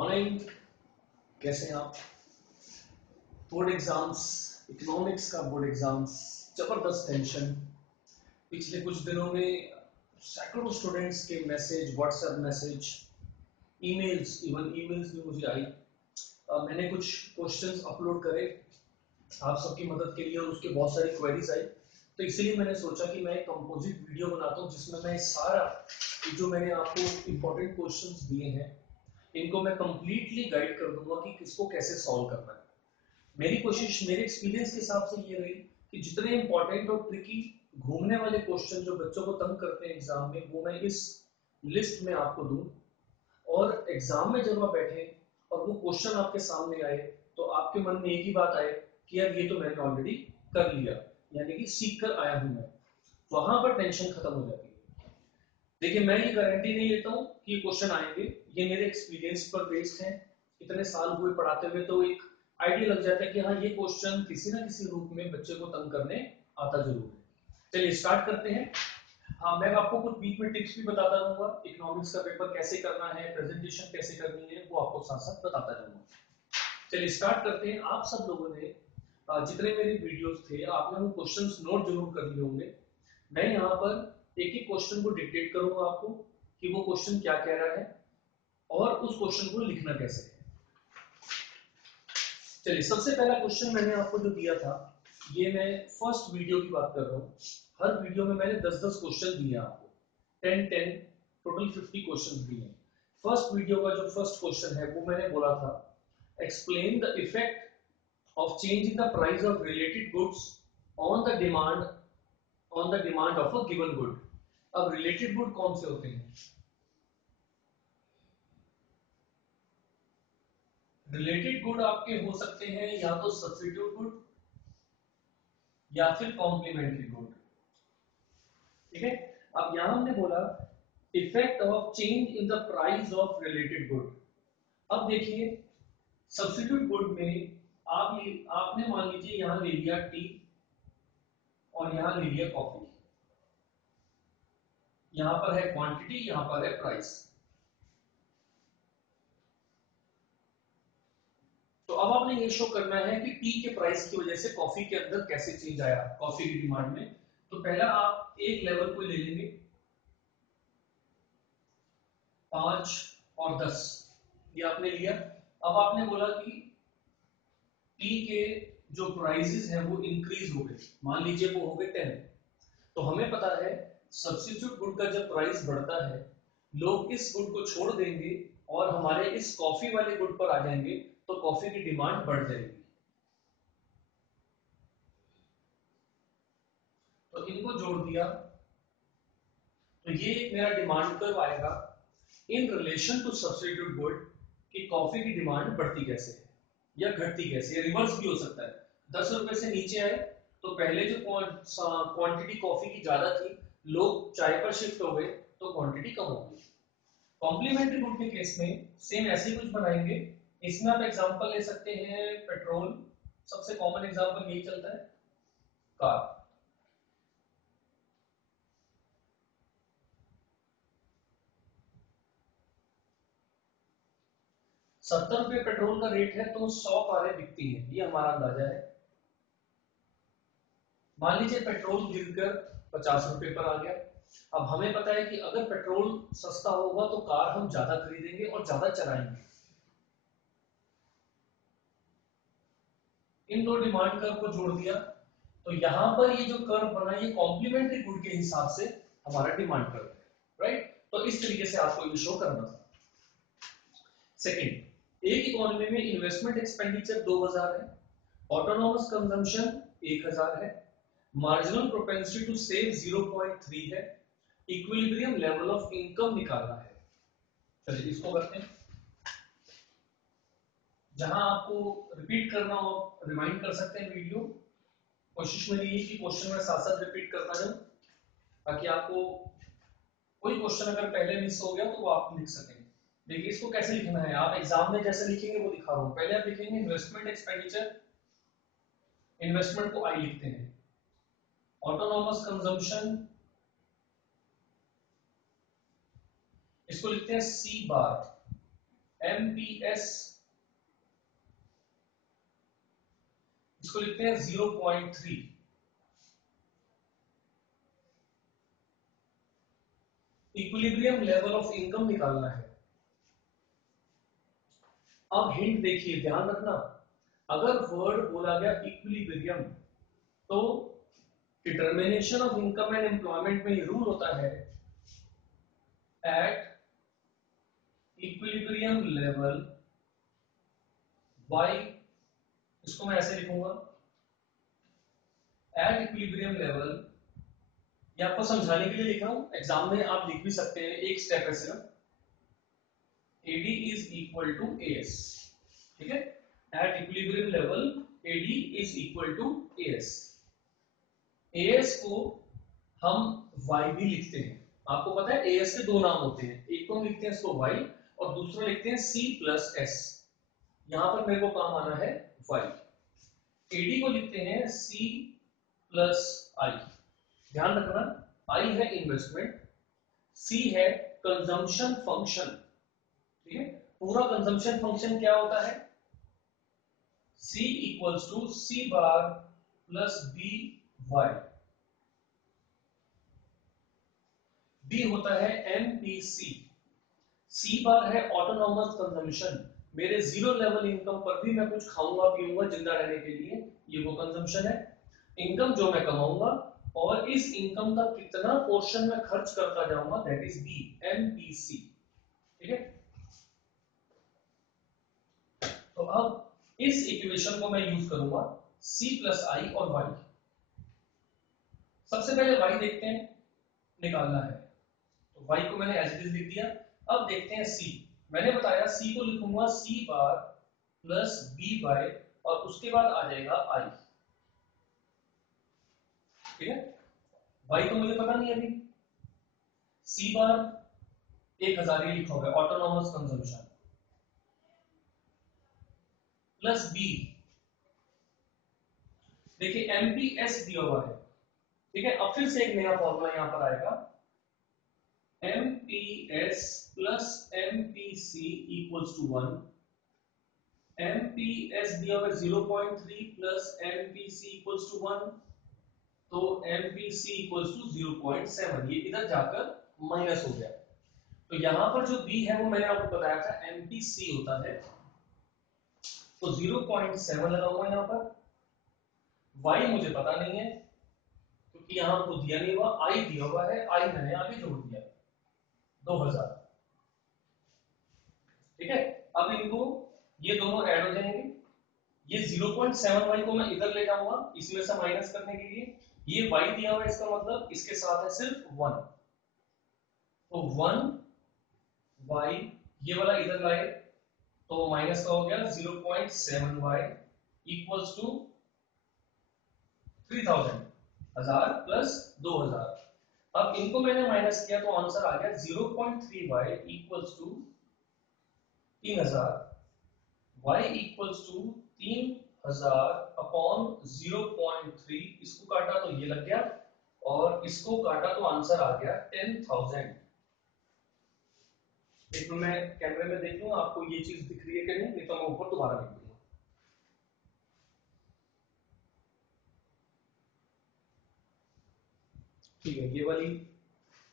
Morning, कैसे हैं आप? बोर्ड एग्जाम्स, इकोनॉमिक्स का बोर्ड एग्जाम्स, जबरदस्त टेंशन। पिछले कुछ दिनों में सैकड़ों स्टूडेंट्स के message, WhatsApp message, emails, even emails भी मुझे आई। मैंने कुछ क्वेश्चंस अपलोड करे आप सबकी मदद के लिए और उसके बहुत सारी क्वेरीज आई, तो इसीलिए मैंने सोचा कि मैं एक कंपोजिट वीडियो बनाता हूँ जिसमें मैं सारा जो मैंने आपको इंपॉर्टेंट क्वेश्चंस दिए हैं इनको मैं कंप्लीटली गाइड कर दूंगा कि किसको कैसे सॉल्व करना है। मेरी कोशिश मेरे एक्सपीरियंस के हिसाब से ये रही कि जितने इंपॉर्टेंट और ट्रिकी घूमने वाले क्वेश्चन जो बच्चों को तंग करते हैं एग्जाम में, वो मैं इस लिस्ट में आपको दूं, और एग्जाम में जब आप बैठे और वो क्वेश्चन आपके सामने आए तो आपके मन में एक ही बात आए कि यार ये तो मैंने ऑलरेडी कर लिया, यानी कि सीख कर आया हूं मैं। वहां पर टेंशन खत्म हो जाती है। देखिए, मैं ये गारंटी नहीं लेता हूँ कि ये क्वेश्चन आएंगे, ये मेरे एक्सपीरियंस पर बेस्ड है। इतने साल हुए पढ़ाते हुए तो एक आइडिया लग जाता है कि हाँ, ये क्वेश्चन किसी ना किसी रूप में बच्चे को तंग करने आता जरूर है। चलिए स्टार्ट करते हैं। हाँ, मैं आपको कुछ बीच में टिप्स भी बताता रहूंगा, इकोनॉमिक्स का पेपर कैसे करना है, प्रेजेंटेशन कैसे करनी है, वो आपको साथ साथ बताता रहूंगा। चलिए स्टार्ट करते हैं। आप सब लोगों ने जितने मेरे वीडियोस थे आपने वो क्वेश्चंस नोट जरूर कर लिए होंगे। मैं यहाँ पर एक एक क्वेश्चन को डिक्टेट करूंगा आपको कि वो क्वेश्चन क्या कह रहा है और उस क्वेश्चन को लिखना कैसे है। चलिए, सबसे पहला क्वेश्चन मैंने आपको जो दिया था, ये मैं फर्स्ट वीडियो की बात कर रहा हूँ। हर वीडियो में मैंने 10-10 क्वेश्चन दिए आपको, 10-10 टोटल 50 क्वेश्चन दिए। फर्स्ट वीडियो का जो फर्स्ट क्वेश्चन है वो मैंने बोला था, explain the effect of changing the price of related goods on the demand of a given good। अब related good कौन से होते हैं? related good आपके हो सकते हैं या तो substitute good या फिर complementary good। ठीक है, अब यहां हमने बोला effect of change in the price of related good. अब देखिए, सब्स्टिट्यूट गुड में आपने मान लीजिए यहां ले लिया टी और यहां ले लिया कॉफी। यहां पर है क्वांटिटी, यहां पर है प्राइस। तो अब आपने ये शो करना है कि टी के प्राइस की वजह से कॉफी के अंदर कैसे चेंज आया, कॉफी की डिमांड में। तो पहला आप एक लेवल को ले लेंगे, 5 और 10, ये आपने लिया। अब आपने बोला कि टी के जो प्राइसेस हैं वो इंक्रीज हो गए, मान लीजिए वो हो गए 10। तो हमें पता है सब्स्टिट्यूट गुड का जब प्राइस बढ़ता है, लोग इस गुड को छोड़ देंगे और हमारे इस कॉफी वाले गुड पर आ जाएंगे, तो कॉफी की डिमांड बढ़ जाएगी। तो इनको जोड़ दिया तो ये एक मेरा डिमांड कर्व आएगा in relation to substitute good कि कॉफी की डिमांड बढ़ती कैसे है या घटती कैसे है। रिवर्स भी हो सकता है, 10 रुपए से नीचे आए तो पहले जो क्वांटिटी कॉफी की ज्यादा थी, लोग चाय पर शिफ्ट हो गए तो क्वांटिटी कम हो गई। कॉम्प्लीमेंट्री गुड के केस में सेम ऐसे कुछ बनाएंगे। इसमें आप एग्जांपल ले सकते हैं पेट्रोल, सबसे कॉमन एग्जांपल यही चलता है, कार। 70 रुपए पेट्रोल का रेट है तो 100 कारें बिकती हैं, ये हमारा अंदाजा है। मान लीजिए पेट्रोल गिरकर 50 रुपए पर आ गया। अब हमें पता है कि अगर पेट्रोल सस्ता होगा तो कार हम ज्यादा खरीदेंगे और ज्यादा चलाएंगे। इन दो डिमांड कर्व को जोड़ दिया तो यहां पर ये जो कर्व बना, ये कॉम्प्लीमेंट्री गुड के हिसाब से हमारा डिमांड कर्व है, राइट। तो इस तरीके से आपको ये शो करना था। सेकंड, एक इकोनॉमी में इन्वेस्टमेंट एक्सपेंडिचर 2000 है, ऑटोनॉमस कंजम्पशन 1000 है, मार्जिनल प्रोपेंसिटी टू सेव 0.3 है, इक्विलिब्रियम लेवल ऑफ इनकम निकालना है। चलिए इसको करते हैं। जहां आपको रिपीट करना हो रिमाइंड कर सकते हैं वीडियो। कोशिश मेरी ये कि क्वेश्चन में साथ साथ रिपीट करता जाऊं ताकि आपको कोई क्वेश्चन अगर पहले मिस हो गया तो वो आप लिख सकें। देखिए इसको कैसे लिखना है, आप एग्जाम में जैसे लिखेंगे वो दिखा रहा हूं। पहले आप लिखेंगे इन्वेस्टमेंट एक्सपेंडिचर, इन्वेस्टमेंट को आई लिखते हैं। ऑटोनॉमस कंजम्पशन, इसको लिखते हैं सी बार। MPS इसको लिखते हैं 0.3। इक्विलिब्रियम लेवल ऑफ इनकम निकालना है। अब हिंट देखिए, ध्यान रखना, अगर वर्ड बोला गया इक्विलिब्रियम तो determination of income and employment में ये रूल होता है एट इक्विलिब्रियम लेवल y, इसको मैं ऐसे लिखूंगा एट इक्विलिब्रियम लेवल, ये आपको समझाने के लिए लिख रहा हूं, एग्जाम में आप लिख भी सकते हैं, एक स्टेप है सिर्फ, AD is equal to AS, ठीक है, at equilibrium level AD is equal to AS। AS को हम Y भी लिखते हैं, आपको पता है AS के दो नाम होते हैं, एक तो हम लिखते हैं इसको Y और दूसरा लिखते हैं C प्लस S, यहां पर मेरे को काम आना है Y। AD को लिखते हैं C प्लस I, ध्यान रखना, I है इन्वेस्टमेंट, C है कंजम्पशन फंक्शन, ठीक है, पूरा कंजम्पशन फंक्शन क्या होता है, C equals to C bar plus B Y, B होता है MPC, C बार है ऑटोनॉमस कंजम्पशन, मेरे जीरो लेवल इनकम पर भी मैं कुछ खाऊंगा पीऊंगा जिंदा रहने के लिए, ये वो कंजम्पशन है, इनकम जो मैं कमाऊंगा और इस इनकम का कितना पोर्शन मैं खर्च करता जाऊंगा, दैट इज B, MPC, ठीक है। तो अब इस इक्वेशन को मैं यूज करूंगा C प्लस I और Y। सबसे पहले Y देखते हैं, निकालना है, तो Y को मैंने एज इट इज लिख दिया। अब देखते हैं C, मैंने बताया C को लिखूंगा C bar plus B bye और उसके बाद आ जाएगा I, ठीक है। Y तो मुझे पता नहीं अभी, C बार 1000 ही लिखा हुआ है ऑटोनॉमस कंजम्पशन, प्लस B, देखिए MPS दिया हुआ है, ठीक है। अब फिर से एक नया फॉर्मूला यहां पर आएगा, MPS plus MPC equals to 1, MPS दिया हुआ 0.3 प्लस MPC इक्वल्स टू 1, तो MPC इक्वल्स टू 0.7, ये इधर जाकर माइनस हो गया, तो यहां पर जो B है वो मैंने आपको बताया था MPC होता है, तो 0.7 लगाऊंगा यहां पर। Y मुझे पता नहीं है क्योंकि यहां हमको दिया नहीं हुआ, I दिया हुआ है, I मैंने आगे जोड़ दिया 2000, ठीक है। अब इनको ये दोनों ऐड हो जाएंगे, ये 0.7y को मैं इधर ले जाऊंगा इसमें से माइनस करने के लिए, ये y दिया हुआ है, इसका मतलब इसके साथ है सिर्फ 1, तो 1y ये वाला इधर लाए तो माइनस का हो गया 0.7y इक्वल्स टू 3000, 1000 प्लस 2000, अब इनको मैंने माइनस किया तो आंसर आ गया 0.3y equals to 3000, y equals to 3000 upon 0.3, इसको काटा तो ये लग गया और इसको काटा तो आंसर आ गया 10,000। एक मैं कैमरे में देख लूं आपको ये चीज दिख रही है कि नहीं, तो मैं ऊपर दोबारा लिख दूंगा, ठीक है। ये वाली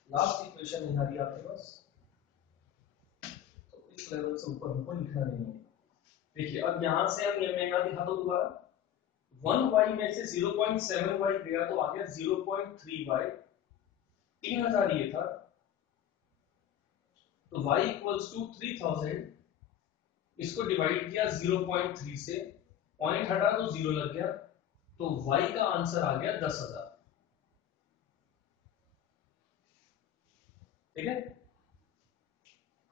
लास्ट इक्वेशन नहीं आ रही आपके पास, तो इस लेवल से ऊपर हमको लिखना नहीं है। देखिए अब यहां से अब ये मैं यहां दिखाता हूं दोबारा, 1y में से 0.7y गया तो आ गया 0.3y, 3000 ये था, तो y इक्वल्स टू 3000, इसको डिवाइड किया 0.3 से, पॉइंट हटा तो 0 लग गया, तो y का आंसर आ गया 10,000, ठीक है।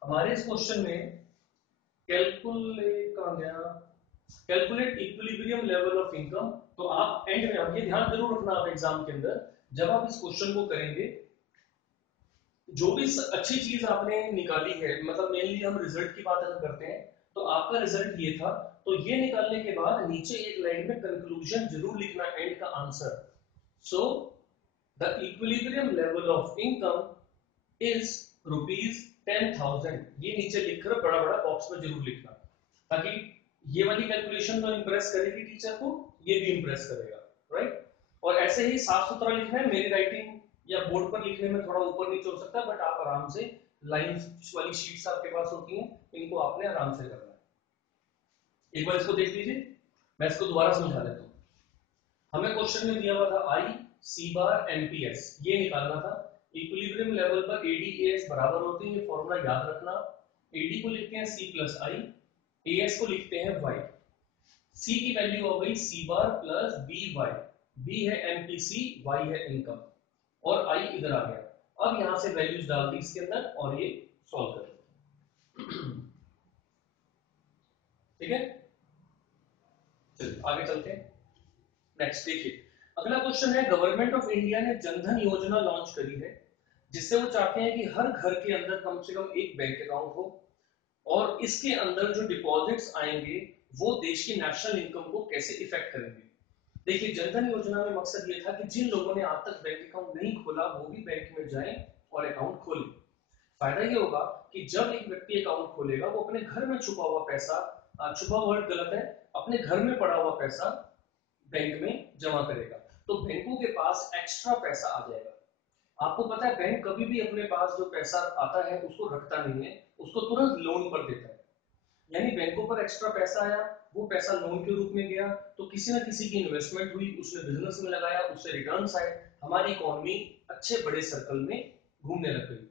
हमारे इस क्वेश्चन में कैलकुलेट कहां गया, calculate equilibrium level of income, तो आप एंड में, आप ये ध्यान जरूर रखना, आप एग्जाम के अंदर जब आप इस क्वेश्चन को करेंगे, जो भी अच्छी चीज आपने निकाली है, मतलब मेनली हम रिजल्ट की बात अगर करते हैं तो आपका रिजल्ट ये था, तो ये निकालने के बाद नीचे एक लाइन में कंक्लूजन जरूर लिखना, एंड का answer, so the equilibrium level of income is 10,000 ये नीचे लिखकर बड़ा बड़ा बॉक्स में जरूर लिखना, ताकि ये वाली कैलकुलेशन तो इंप्रेस करेगी टीचर को, ये भी इंप्रेस करेगा, राइट। और ऐसे ही साफ सुथरा लिखना है, मेरी राइटिंग या बोर्ड पर लिखने में थोड़ा ऊपर नीचे हो सकता है, बट आप आराम से लाइन वाली शीट्स आपके पास होती हैं, इनको आपने आराम से करना है। एक बार इसको देख लीजिए, मैं इसको दोबारा समझा देता हूँ। हमें क्वेश्चन में दिया हुआ था आई सी बार एमपीएस, ये निकालना था। इक्विलिब्रियम लेवल पर एडी एएस बराबर होते हैं, ये फॉर्मूला याद रखना। एडी को लिखते हैं सी प्लस आई, एएस को लिखते हैं वाई। सी की वैल्यू हो गई सी बार प्लस बी वाई, बी है एमपीसी, वाई है इनकम, और आई इधर आ गया। अब यहां से वैल्यूज डाल दी इसके अंदर और ये सॉल्व कर दो। ठीक है, चलिए आगे चलते हैं। नेक्स्ट देखिए, अगला क्वेश्चन है, गवर्नमेंट ऑफ इंडिया ने जनधन योजना लॉन्च करी है, जिससे वो चाहते हैं कि हर घर के अंदर कम से कम एक बैंक अकाउंट हो, और इसके अंदर जो डिपॉजिट्स आएंगे वो देश की नेशनल इनकम को कैसे इफेक्ट करेंगे। देखिए, जनधन योजना में मकसद ये था कि जिन लोगों ने आज तक बैंक अकाउंट नहीं खोला वो भी बैंक में जाएं और अकाउंट खोलें। फायदा ये होगा कि जब एक व्यक्ति अकाउंट खोलेगा वो अपने घर में छुपा हुआ पैसा, छुपा वर्ड गलत है, अपने घर में पड़ा हुआ पैसा बैंक में जमा करेगा, तो बैंकों के पास एक्स्ट्रा पैसा आ जाएगा। आपको पता है बैंक कभी भी अपने पास जो पैसा आता है उसको रखता नहीं है, उसको तुरंत लोन पर देता है। यानी बैंकों पर एक्स्ट्रा पैसा आया, वो पैसा लोन के रूप में गया, तो किसी ना किसी की इन्वेस्टमेंट हुई, उसने बिजनेस में लगाया, उससे रिटर्न्स आए, हमारी इकोनॉमी अच्छे बड़े सर्कल में घूमने लग गई।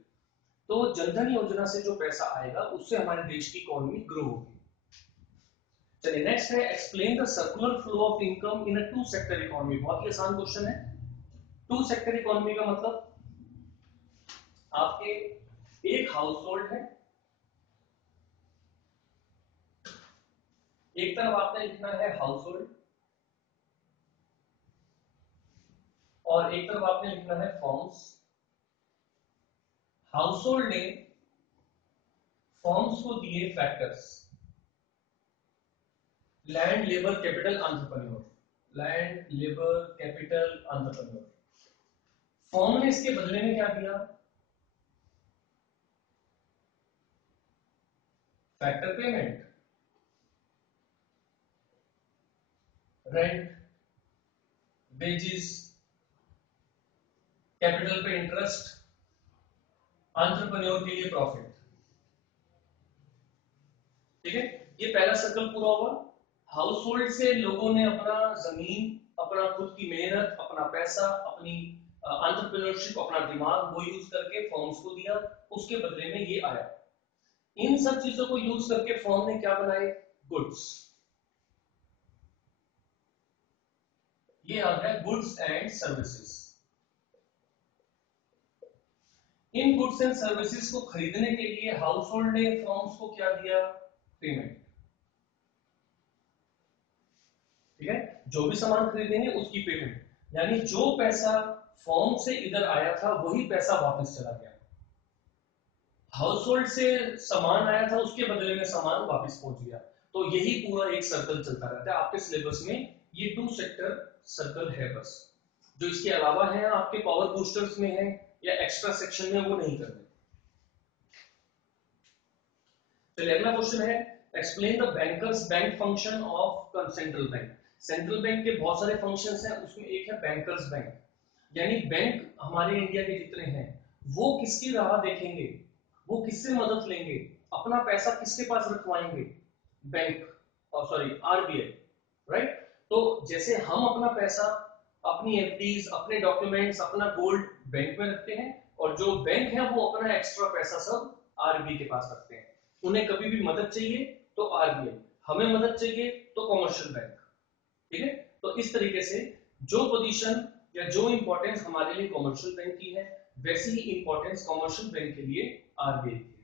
तो जनधन योजना से जो पैसा आएगा उससे हमारे देश की इकोनॉमी ग्रो होगी। चलिए नेक्स्ट है, explain the circular flow of income in a two sector economy. बहुत ही आसान क्वेश्चन है। टू सेक्टर इकोनॉमी का मतलब, आपके एक हाउस होल्ड है, एक तरफ आपने लिखना है हाउस होल्ड, और एक तरफ आपने लिखना है फॉर्म्स। हाउस होल्ड ने फॉर्म्स को दिए factors, land labour capital entrepreneur, land labour capital entrepreneur. Form ने इसके बदले में क्या दिया, factor payment, rent, wages, capital पे इंटरेस्ट, एंटरप्रेन्योर के लिए प्रॉफिट। ठीक है, ये पहला सर्कल पूरा होगा। हाउस होल्ड से लोगों ने अपना जमीन, अपना खुद की मेहनत, अपना पैसा, अपनी एंटरप्रेन्योरशिप, अपना दिमाग वो यूज करके फॉर्म्स को दिया, उसके बदले में ये आया। इन सब चीजों को यूज करके फॉर्म ने क्या बनाए, गुड्स। ये आ गया goods and services. In goods and services को खरीदने के लिए हाउस होल्ड ने फॉर्म्स को क्या दिया, पेमेंट। ठीक है, जो भी सामान खरीदेंगे उसकी पेमेंट, यानी जो पैसा फॉर्म से इधर आया था वही पैसा वापस चला गया। हाउस होल्ड से सामान आया था, उसके बदले में सामान वापस पहुंच गया। तो यही पूरा एक सर्कल चलता रहता है आपके सिलेबस में। ये टू सेक्टर सर्कल है बस, जो इसके अलावा है आपके पावर बूस्टर्स में है या एक्स्ट्रा सेक्शन में, वो नहीं करने। चलिए अगला क्वेश्चन है, explain the bankers bank function of central bank. Central bank के बहुत सारे फंक्शंस हैं, उसमें एक है बैंकर्स बैंक, यानी बैंक हमारे इंडिया के जितने हैं वो किसकी राह देखेंगे, वो किससे मदद लेंगे, अपना पैसा किसके पास रखवाएंगे, बैंक, सॉरी आरबीआई, राइट। तो जैसे हम अपना पैसा, अपनी एफडीज, अपने डॉक्यूमेंट्स, अपना गोल्ड बैंक में रखते हैं, और जो बैंक है वो अपना एक्स्ट्रा पैसा सब आरबीआई के पास रखते हैं। उन्हें कभी भी मदद चाहिए तो आरबीआई, हमें मदद चाहिए तो कमर्शियल बैंक। ठीक है, तो इस तरीके से जो पोजीशन या जो इंपॉर्टेंस हमारे लिए कमर्शियल बैंक की है, वैसी ही इंपॉर्टेंस कमर्शियल बैंक के लिए आरबीआई की है।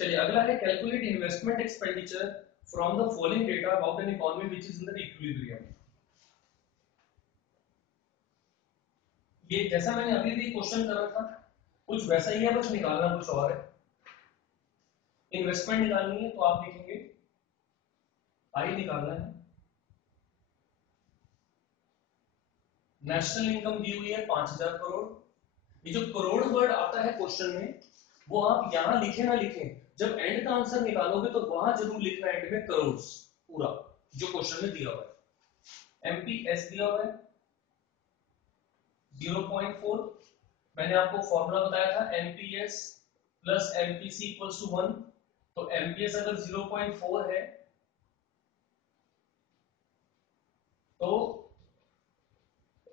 चलिए अगला है, calculate investment expenditure from the following data about an economy which is in the equilibrium. ये जैसा मैंने अभी भी क्वेश्चन करा था कुछ वैसा ही है, बस निकालना कुछ और है। इन्वेस्टमेंट निकालनी है तो आप लिखेंगे आई, निकालना है। नेशनल इनकम दी हुई है 5,000 करोड़, ये जो करोड़ वर्ड आता है क्वेश्चन में, वो आप यहां लिखे ना लिखें, जब एंड का आंसर निकालोगे तो वहां जरूर लिखना एंड में करोड़ पूरा, जो क्वेश्चन में दिया हुआ है। एमपीएस दिया हुआ है 0.4, मैंने आपको फॉर्मूला बताया था MPS plus MPC equals to 1, तो एमपीएस अगर 0.4 है तो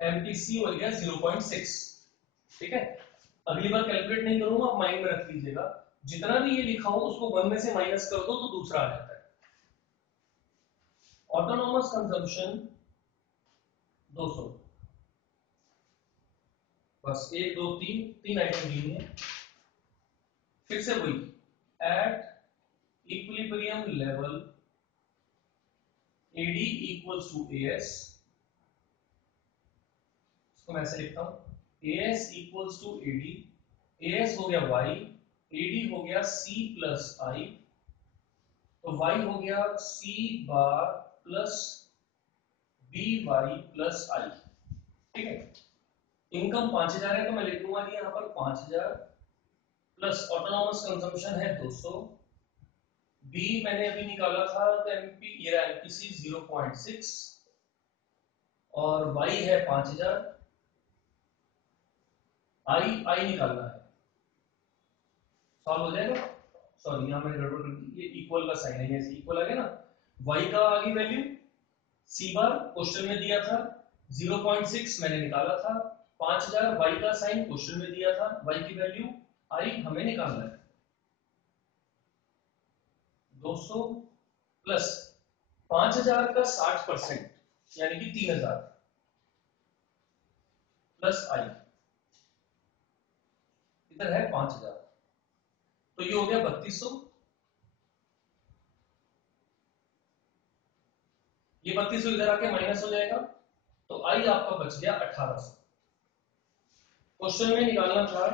एमपीसी हो गया 0.6, ठीक है। अगली बार कैलकुलेट नहीं करूंगा, आप माइंड में रख लीजिएगा, जितना भी ये लिखा हो उसको 1 में से माइनस कर दो तो दूसरा आ जाता है। ऑटोनॉमस कंजम्पशन 200, बस 1 2 3 आइटम दी है। फिर से वही, at equilibrium level AD equals to AS, इसको मैं ऐसे लिखता हूं AS equals to AD, AS हो गया Y, AD हो गया C प्लस I, तो Y हो गया C bar plus BY plus I, ठीक है। इनकम 5000 है तो मैं लिख दूंगा यहाँ पर 5000 प्लस ऑटोनॉमस कंजम्पशन है 200, बी मैंने अभी निकाला था तो एमपी ये रहा एमपीसी 0.6 और वाई है 5000, आई निकालना है, सॉल्व हो जाएगा। सॉरी यहाँ मैंने गड़बड़ कर दी, ये इक्वल का साइन है, ऐसे इक्वल आ गया ना। वाई का आगे वैल्यू सी बार क्वेश्चन में दिया था 0.6 मैंने निकाला था, 5000 वाई का साइन क्वेश्चन में दिया था, वाई की वैल्यू आई हमें निकालना है 200 प्लस 5000 का 60% यानी कि 3000 प्लस आई, इधर है 5000, तो ये हो गया 3200, ये 3200 इधर आके माइनस हो जाएगा, तो आई आपका बच गया 1800। क्वेश्चन में निकालना था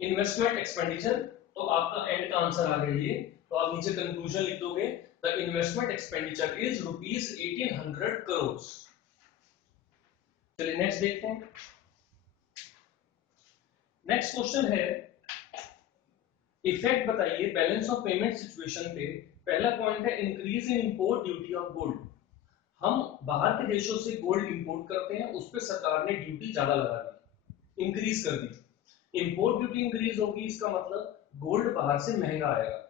इन्वेस्टमेंट एक्सपेंडिचर, तो आपका एंड का आंसर आ गया ये, तो आप नीचे कंक्लूजन लिख दोगे, the investment expenditure is rupees 1800 crore. चलिए नेक्स्ट देखते हैं। नेक्स्ट क्वेश्चन है, इफेक्ट बताइए बैलेंस ऑफ पेमेंट सिचुएशन पे। पहला पॉइंट है increase in import duty of gold, हम बाहर के देशों से गोल्ड इंपोर्ट करते हैं, उस पर सरकार ने ड्यूटी ज्यादा लगा दी, इंक्रीज कर दी। इंपोर्ट ड्यूटी इंक्रीज होगी, इसका मतलब गोल्ड बाहर से महंगा आएगा।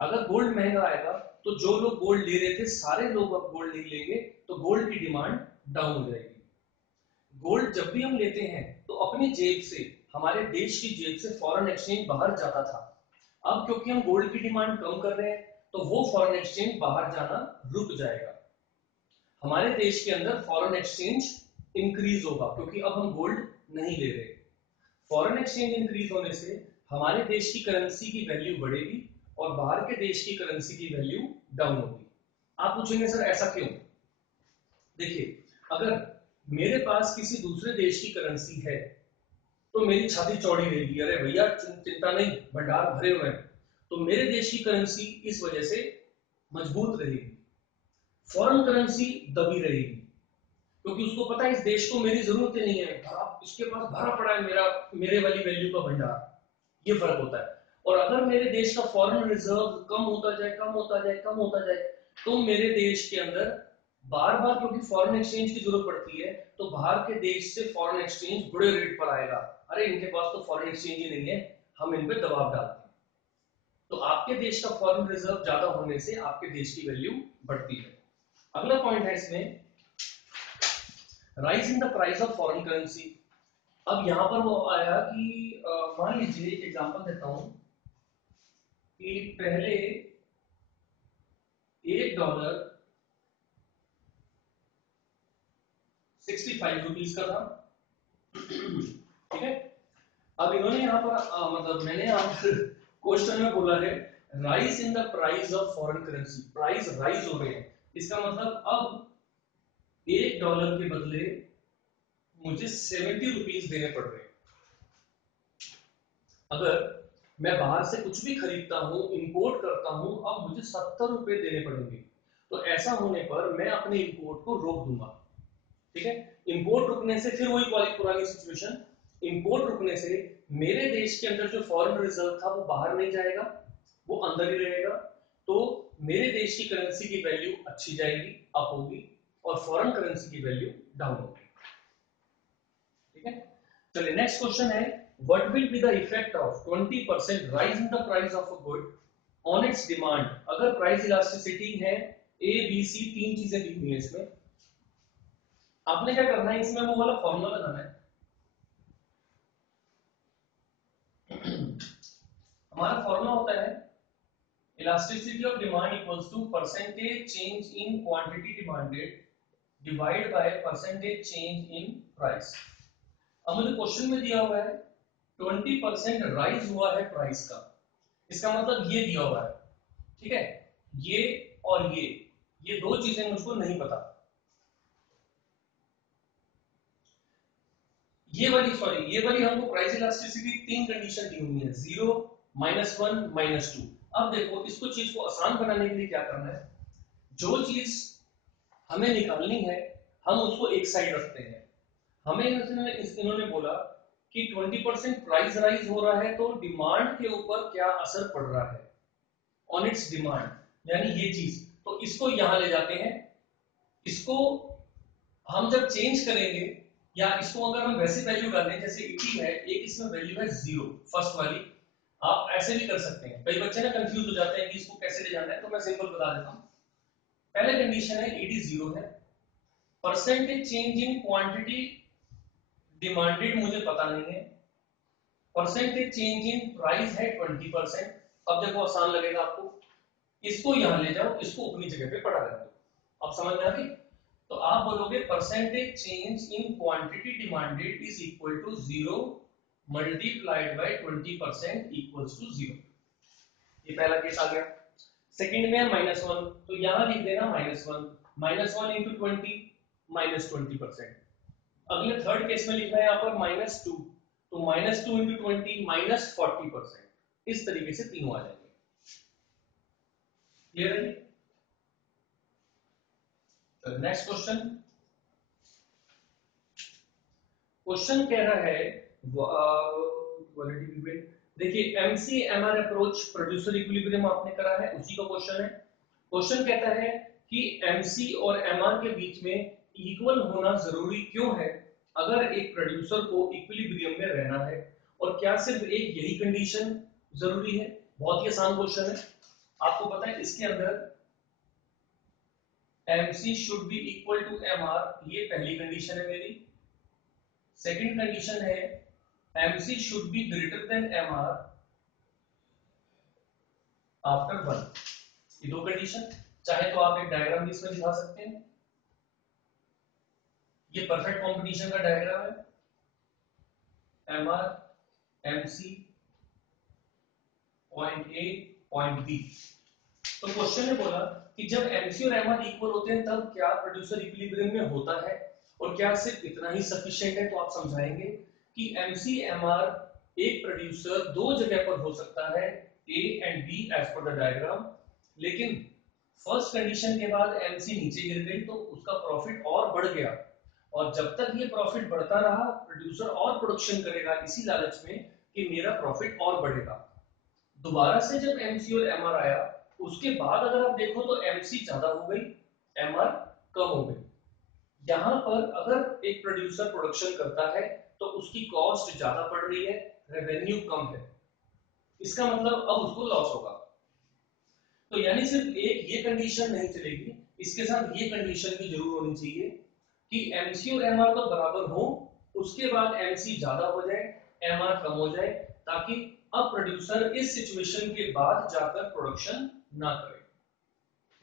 अगर गोल्ड महंगा आएगा तो जो लोग गोल्ड ले रहे थे सारे लोग अब गोल्ड नहीं लेंगे, तो गोल्ड की डिमांड डाउन हो जाएगी। गोल्ड जब भी हम लेते हैं तो अपनी जेब से, हमारे देश की जेब से फॉरेन एक्सचेंज बाहर जाता था, अब क्योंकि हम गोल्ड की डिमांड कम कर रहे हैं तो वो फॉरेन एक्सचेंज बाहर जाना रुक जाएगा, हमारे देश के अंदर फॉरेन एक्सचेंज इंक्रीज होगा क्योंकि अब हम गोल्ड नहीं ले रहे। फॉरेन एक्सचेंज इंक्रीज होने से हमारे देश की करेंसी की वैल्यू बढ़ेगी और बाहर के देश की करेंसी की वैल्यू डाउन होगी। आप पूछेंगे सर ऐसा क्यों? देखिए, अगर मेरे पास किसी दूसरे देश की करेंसी है तो मेरी छाती चौड़ी रहेगी, अरे भैया चिंता नहीं, भंडार भरे हुए हैं, तो मेरे देश की करेंसी इस वजह से मजबूत रहेगी। फॉरेन करेंसी दबी रहेगी क्योंकि उसको पता है इस देश को मेरी जरूरत ही नहीं है, इसके पास भरा पड़ा है मेरे वाली वैल्यू का भंडार, ये फर्क होता है। और अगर मेरे देश का फॉरेन रिजर्व कम होता जाए कम होता जाए कम होता जाए, तो मेरे देश के अंदर बार बार क्योंकि फॉरेन एक्सचेंज की जरूरत पड़ती है, तो बाहर के देश से फॉरेन एक्सचेंज बड़े रेट पर आएगा, अरे इनके पास तो फॉरेन एक्सचेंज ही नहीं है, हम इन पे दबाव डालते हैं, तो आपके देश का फॉरेन रिजर्व ज्यादा होने से आपके देश की वैल्यू बढ़ती है। अगला पॉइंट है इसमें, rise in the price of foreign currency. अब यहां पर वो आया कि मान लीजिए एग्जांपल देता हूं कि पहले $1 ₹65 का था, ठीक है। अब इन्होंने यहाँ पर मतलब मैंने यहाँ पर क्वेश्चन में बोला है rise in the price of foreign currency, price rise हो गए हैं, इसका मतलब अब $1 के बदले मुझे ₹70 देने पड़ रहे हैं। अगर मैं बाहर से कुछ भी खरीदता हूं, इंपोर्ट करता हूं, अब मुझे ₹70 देने पड़ेंगे, तो ऐसा होने पर मैं अपने इंपोर्ट को रोक दूंगा, ठीक है। इंपोर्ट रुकने से फिर वही पुरानी सिचुएशन, इंपोर्ट रुकने से मेरे देश के अंदर जो फॉरेन रिजर्व था वो बाहर नहीं जाएगा, वो अंदर ही रहेगा, तो मेरे देश की करेंसी की वैल्यू अच्छी जाएगी, अप होगी, और फॉरेन करेंसी की वैल्यू डाउन होगी। ठीक है, चलिए नेक्स्ट क्वेश्चन है, what will be the effect of 20% rise in the price of a good on it's demand. अगर प्राइस इलास्टिसिटी है ए बी सी, तीन चीजें दी हुई है इसमें, आपने क्या करना है, इसमें वो वाला फॉर्मूला लगाना है। हमारा फॉर्मूला होता है elasticity of demand equals to percentage change in quantity demanded divide by percentage change in price. अब मुझे क्वेश्चन में दिया हुआ है 20% राइज हुआ है प्राइस का, इसका मतलब ये दिया हुआ है, ठीक है, ये और ये दो चीजें मुझको नहीं पता, ये वाली हमको प्राइस इलास्टिसिटी तीन कंडीशन दी हुई है, 0, -1, -2। अब देखो इसको चीज को आसान बनाने के लिए क्या करना है, जो चीज हमें निकालनी है हम उसको एक साइड रखते हैं। हमें इन्होंने बोला कि 20% प्राइस राइज हो रहा है तो डिमांड के ऊपर क्या असर पड़ रहा है, ऑन इट्स डिमांड, यानी ये चीज, तो इसको यहां ले जाते हैं। इसको हम जब चेंज करेंगे, या इसको अगर हम वैसे वैल्यू डालें जैसे 80 है, एक इसमें वैल्यू है 0 फर्स्ट वाली, आप ऐसे भी कर सकते हैं। कई बच्चे ना कंफ्यूज हो जाते हैं कि इसको कैसे ले जाना है, तो मैं सिंपल बता देता हूं। पहले कंडीशन है 80 0 है, percentage change in quantity demanded मुझे पता नहीं है, परसेंटेज चेंज इन प्राइस है 20%। अब देखो आसान लगेगा आपको, इसको यहां ले जाओ, इसको अपनी जगह पे पड़ा रहने दो। अब समझ में आ गई, तो आप बोलोगे percentage change in quantity demanded is equal to 0 multiplied by 20% equals to 0। ये पहला केस आ गया। सेकंड में है -1, तो यहां लिख देना -1, -1 इंटू 20 -20%। अगले थर्ड केस में लिखना है यहाँ पर -2, तो -2 इंटू 20 -40%। इस तरीके से तीनों आ जाएंगे। क्लियर है? नेक्स्ट क्वेश्चन, क्वेश्चन कह रहा है क्वालिटी डिबेट, देखिए एमसीएमआर अप्रोच प्रोड्यूसर इक्विलिब्रियम आपने करा है, उसी का क्वेश्चन है। क्वेश्चन कहता है कि एमसी और एमआर के बीच में इक्वल होना जरूरी क्यों है अगर एक प्रोड्यूसर को इक्विलिब्रियम में रहना है, और क्या सिर्फ एक यही कंडीशन जरूरी है। बहुत ही आसान क्वेश्चन है, आपको पता है इसके अंदर MC should be equal to MR, ये पहली कंडीशन है मेरी। सेकंड कंडीशन है MC should be greater than MR after 1। ये दो कंडीशन, चाहे तो आप एक डायग्राम भी इसमें दिखा सकते हैं। ये परफेक्ट कॉम्पिटिशन का डायग्राम है, MR MC point A point B। तो क्वेश्चन ने बोला कि जब MC और MR इक्वल होते हैं तब क्या प्रोड्यूसर इक्विलिब्रियम में होता है, और क्या सिर्फ इतना ही सफिशिएंट है। तो आप समझाएंगे कि MC MR एक प्रोड्यूसर दो जगह पर हो सकता है, A and B as per the diagram, लेकिन फर्स्ट कंडीशन के बाद MC नीचे गिर गई तो उसका प्रॉफिट और बढ़ गया, और जब तक ये प्रॉफिट बढ़ता रहा प्रोड्यूसर और प्रोडक्शन करेगा इसी लालच में कि मेरा प्रॉफिट और बढ़ेगा। दोबारा से जब MC और MR आया उसके बाद अगर आप देखो तो MC ज्यादा हो गई, MR कम हो गई। यहां पर अगर एक प्रोड्यूसर प्रोडक्शन करता है तो उसकी कॉस्ट ज्यादा पड़ रही है, रेवेन्यू कम है, इसका मतलब अब उसको लॉस होगा। तो यानी सिर्फ एक ये कंडीशन नहीं चलेगी, इसके साथ ये कंडीशन भी जरूर होनी चाहिए कि MC और MR तो बराबर हो, उसके बाद MC ज्यादा हो जाए, MR कम हो जाए, ताकि अब प्रोड्यूसर इस सिचुएशन के बाद जाकर प्रोडक्शन ना करे।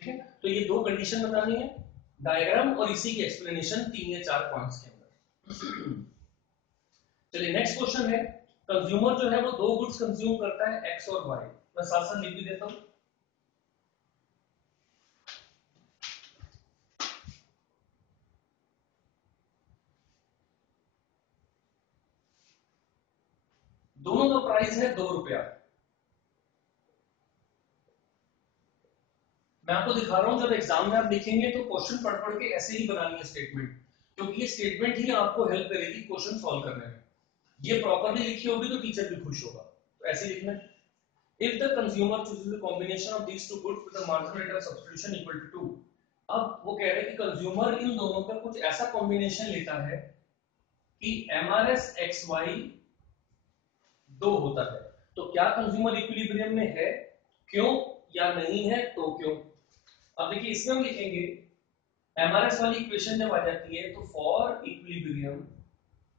ठीक है, तो ये दो कंडीशन बतानी है, डायग्राम और इसी की एक्सप्लेनेशन 3 या 4 पॉइंट्स के अंदर। चलिए नेक्स्ट क्वेश्चन है, कंज्यूमर जो है वो दो गुड्स कंज्यूम करता है एक्स और वाई, मैं साथ साथ लिख भी देता हूं। दोनों का प्राइस है 2 रुपया। मैं आपको दिखा रहा हूं, जब एग्जाम में आप लिखेंगे तो क्वेश्चन पढ़ पढ़ के ऐसे ही बनानी है स्टेटमेंट। क्योंकि ये स्टेटमेंट ही आपको हेल्प करेगी क्वेश्चन सॉल्व करने में। ये प्रॉपरली लिखी होगी तो टीचर भी खुश होगा। तो ऐसे लिखना है, if the consumer chooses the combination of these two goods with the marginal rate of substitution equal to 2। अब वो कह रहे हैं कि कंज्यूमर इन दोनों का कुछ ऐसा कॉम्बिनेशन लेता है कि MRS XY 2 होता है, तो क्या कंज्यूमर इक्विलिब्रियम में है, क्यों, या नहीं है तो क्यों। अब देखिए इसमें हम लिखेंगे MRS वाली इक्वेशन जब आ जाती है तो फॉर इक्विलिब्रियम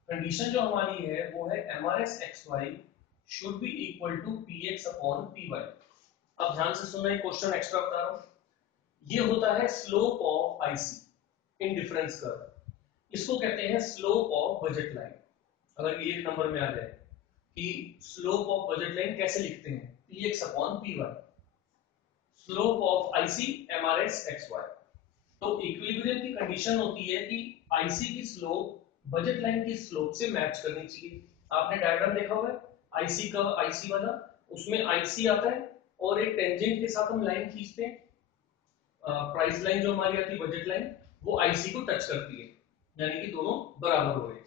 कंडीशन जो हमारी है वो है MRS XY should be equal to Px upon Py। अब ध्यान से सुनना, एक क्वेश्चन एक्स्ट्रा बता रहा हूं, ये होता है slope of IC in difference curve, इसको कहते हैं स्लोप ऑफ बजट लाइन। अगर ये एक नंबर में आ जाए कि स्लोप ऑफ बजट लाइन कैसे लिखते हैं, Px upon Py, slope of IC MRS XY। तो इक्विलिब्रियम की कंडीशन होती है कि आईसी की स्लोप बजट लाइन की स्लोप से मैच करनी चाहिए। आपने डायग्राम देखा हुआ है आईसी का, आईसी वाला, उसमें आईसी आता है और एक टेंजेंट के साथ हम लाइन खींचते हैं, प्राइस लाइन जो हमारी आती है बजट लाइन, वो आईसी को टच करती है, यानी कि दोनों बराबर हो गए।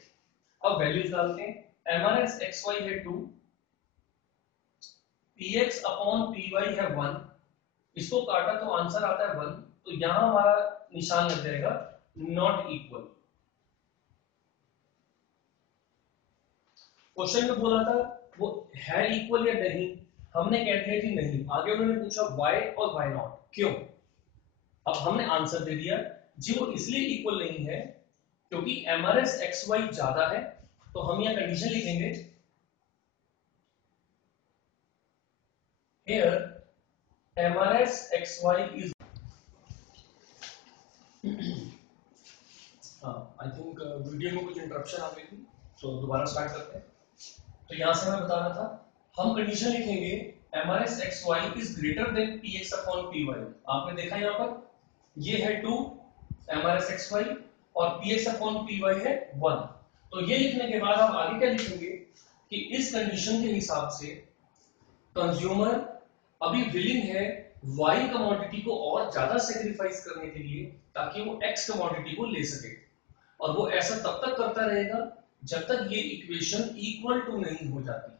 अब वैल्यूज डालते हैं, MRS XY है 2, Px अपॉन Py है 1, इसको काटा तो आंसर आता है 1, तो यहां हमारा निशान लग जाएगा नॉट इक्वल। क्वेश्चन में बोला था वो है इक्वल या नहीं, हमने कह दिया कि नहीं, आगे उन्होंने पूछा वाई और वाई नॉट, क्यों। अब हमने आंसर दे दिया जी वो इसलिए इक्वल नहीं है क्योंकि MRS XY ज्यादा है, तो हम यह कंडीशन लिखेंगे here MRS XY is I think video में कुछ इंटरप्शन आ गई थी, तो दोबारा स्टार्ट करते हैं। तो यहां से मैं बता रहा था, हम कंडीशन लिखेंगे MRS XY is greater than Px upon Py। आपने देखा यहाँ पर ये है 2 MRS XY और Px upon Py है 1। तो ये लिखने के बाद आप आगे क्या लिखेंगे कि इस कंडीशन के हिसाब से कंज्यूमर अभी विलिंग है Y कमोडिटी को और ज्यादा सेक्रीफाइस करने के लिए ताकि वो X कमोडिटी को ले सके, और वो ऐसा तब तक करता रहेगा जब तक ये इक्वेशन इक्वल टू नहीं हो जाती,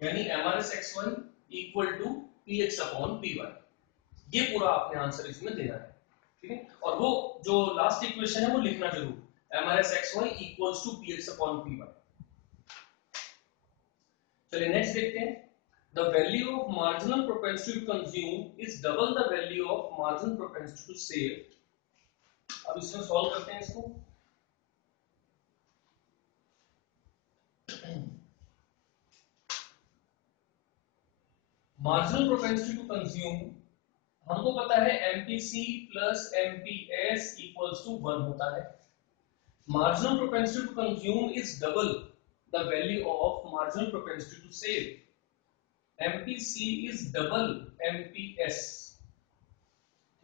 यानी MRS XY equal to Px upon Py। ये पूरा आपने आंसर इसमें देना है, ठीक है। और वो जो लास्ट इक्वेशन है वो लिखना जरूर, MRS XY equals to Px upon Py। चलिए नेक्स्ट देखते हैं, the value of marginal propensity to consume is double the value of marginal propensity to save। अब इसमें सॉल्व करते हैं इसको। मार्जिनल प्रोपेंसिटी टू कंज्यूम हमको पता है MPC plus MPS equals to 1 होता है। Marginal propensity to consume is double the value of marginal propensity to save. MPC is double MPS,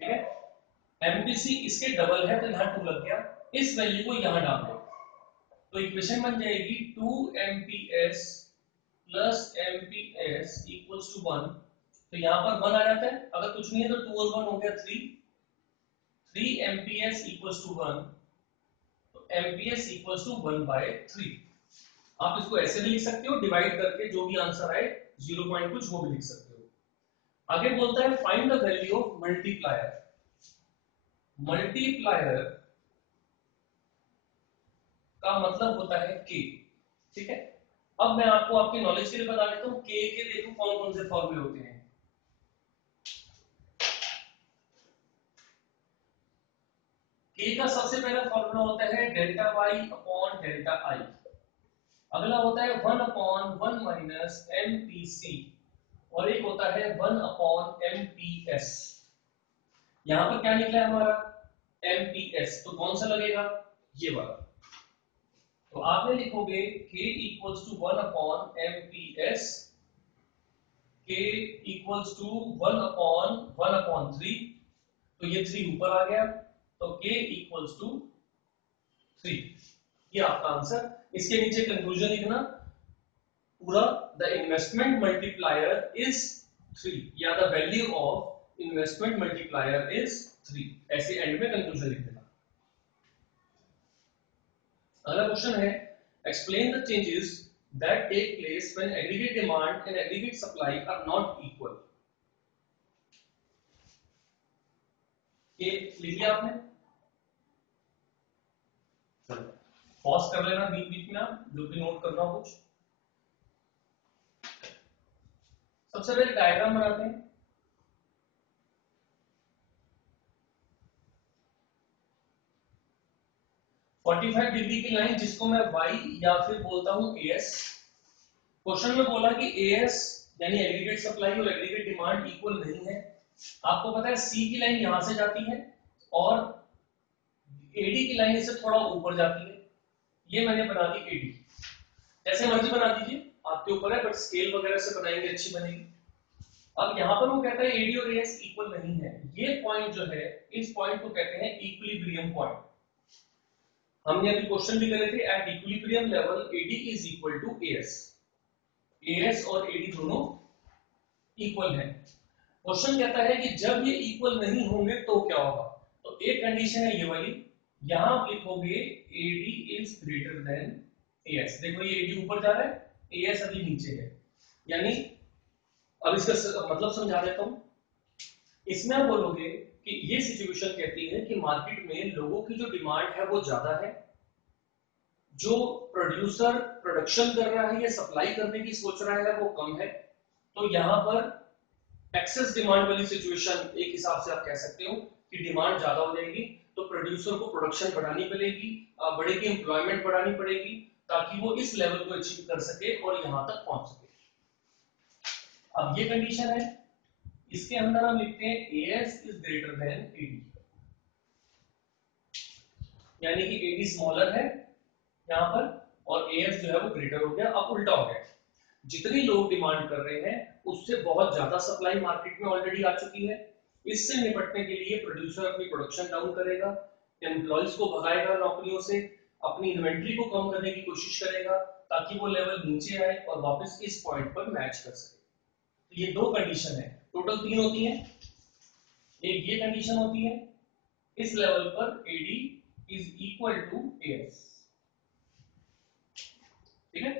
ठीक है। MPC इसके डबल है तो यहां 2 लग गया, इस वैल्यू को यहां डाल दो तो इक्वेशन बन जाएगी 2MPS plus MPS equals to 1। तो यहां पर 1 आ जाता है, अगर कुछ नहीं है तो 2 और 1 हो गया 3, 3MPS इक्वल्स टू 1, तो MPS इक्वल्स टू 1/3। आप इसको ऐसे भी लिख सकते हो, डिवाइड करके जो भी आंसर आए 0 पॉइंट कुछ वो भी लिख सकते हो। आगे बोलता है find the value of multiplier. Multiplier का मतलब होता है k, ठीक है। अब मैं आपको आपकी नॉलेज के लिए बता देता हूं k के देखो कौन कौन से फॉर्मूले होते हैं। k का सबसे पहला फॉर्मूला होता है delta y upon delta i। अगला होता है 1 अपॉन 1 माइनस MPC, और एक होता है 1 अपॉन MPS। यहां पर क्या निकला है हमारा MPS, तो कौन सा लगेगा, ये वाला। तो आपने लिखोगे k equals to 1 upon MPS, k equals to 1 upon 3, तो ये 3 ऊपर आ गया, तो k इक्वल्स टू 3, ये आपका आंसर। इसके नीचे कंक्लूजन लिखना पूरा, द इन्वेस्टमेंट मल्टीप्लायर इज 3, या the value of investment multiplier is 3, ऐसे एंड में कंक्लूजन लिख देना। अगला क्वेश्चन है, explain the changes that take place when aggregate demand and aggregate supply are not equal. ये लिख लिया आपने? चलो पॉज कर लेना बीच बीच में, आप जो भी नोट करना हो कुछ। सबसे पहले डायग्राम बनाते हैं। 45 डिग्री की लाइन जिसको मैं y या फिर बोलता हूं एएस। क्वेश्चन में बोला कि एएस यानी एग्रीगेट सप्लाई और एग्रीगेट डिमांड इक्वल नहीं है। आपको पता है सी की लाइन यहां से जाती है और एडी की लाइन इससे थोड़ा ऊपर जाती है। ये मैंने बना दी एडी, जैसे मर्जी बना दीजिए, आपके ऊपर है, बट स्केल वगैरह से बनाएंगे अच्छी बनेगी। अब यहाँ पर वो कहता है एडी और एएस इक्वल नहीं है। ये पॉइंट जो है, इस पॉइंट को कहते हैं इक्विलिब्रियम पॉइंट। हमने अभी क्वेश्चन भी करे थे, at equilibrium level AD is equal to AS. AS और एडी दोनों इक्वल है। क्वेश्चन कहता है कि जब ये इक्वल नहीं होंगे तो क्या होगा। तो एक कंडीशन है ये वाली, यहां आप लिखोगे AD is greater than AS. देखो ये एडी ऊपर जा रहा है, एएस अभी नीचे है, यानी अब इसका मतलब समझा देता हूं। इसमें आप बोलोगे कि ये सिचुएशन कहती है कि मार्केट में लोगों की जो डिमांड है वो ज्यादा है, जो प्रोड्यूसर प्रोडक्शन कर रहा है या सप्लाई करने की सोच रहा है वो कम है। तो यहां पर एक्सेस डिमांड वाली सिचुएशन, एक हिसाब से आप कह सकते हो कि डिमांड ज्यादा हो जाएगी तो प्रोड्यूसर को प्रोडक्शन बढ़ानी पड़ेगी, बढ़ेगी, एम्प्लॉयमेंट बढ़ानी पड़ेगी, ताकि वो इस लेवल को अचीव कर सके और यहां तक पहुंच सके। अब ये कंडीशन है, इसके अंदर हम लिखते हैं AS is greater than AD, यानी कि एडी स्मॉलर है यहां पर और एएस जो है वो ग्रेटर हो गया। अब उल्टा हो गया, जितनी लोग डिमांड कर रहे हैं उससे बहुत ज्यादा सप्लाई मार्केट में ऑलरेडी आ चुकी है। इससे निपटने के लिए प्रोड्यूसर अपनी प्रोडक्शन डाउन करेगा, एम्प्लॉइज को भगाएगा नौकरियों से, अपनी इन्वेंट्री को कम करने की कोशिश करेगा ताकि वो लेवल नीचे आए और वापस इस पॉइंट पर मैच कर सके। तो ये दो कंडीशन है, टोटल 3 होती है। एक ये कंडीशन होती है, इस लेवल पर AD is equal to AS. ठीक है।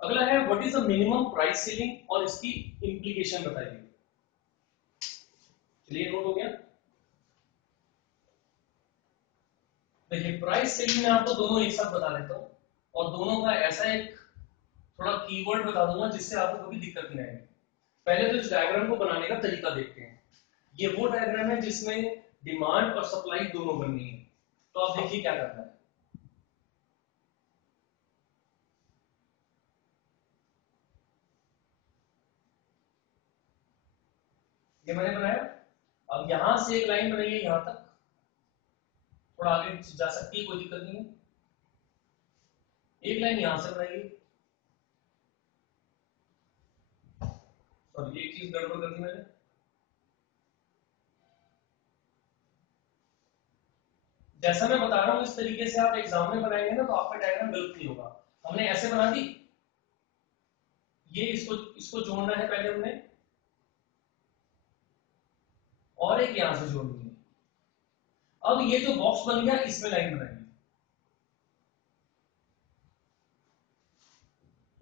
अगला है what is the minimum price ceiling और इसकी इंप्लीकेशन बताइए। चलिए नोट हो गया। देखिए प्राइस सीलिंग में आपको दोनों एक साथ बता देता हूं और दोनों का ऐसा एक थोड़ा कीवर्ड बता दूंगा जिससे आपको कभी दिक्कत नहीं आएगी। पहले तो इस डायग्राम को बनाने का तरीका देखते हैं। ये वो डायग्राम है जिसमें डिमांड और सप्लाई दोनों बननी है। तो आप देखिए क्या करना है। ये मैंने बनाया। अब यहां से एक लाइन बनाइए यहां तक, थोड़ा आगे जा सकती है, कोई दिक्कत नहीं है। एक लाइन यहां से बनाइए। सॉरी एक चीज गड़बड़ कर दी मैंने। जैसा मैं बता रहा हूं इस तरीके से आप एग्जाम में बनाएंगे ना तो आपका डायग्राम गलत नहीं होगा। हमने ऐसे बना दी, ये इसको इसको जोड़ना है पहले हमने, और एक यहां से जोड़नी है। अब ये जो बॉक्स बन गया इसमें लाइन बनाएंगे।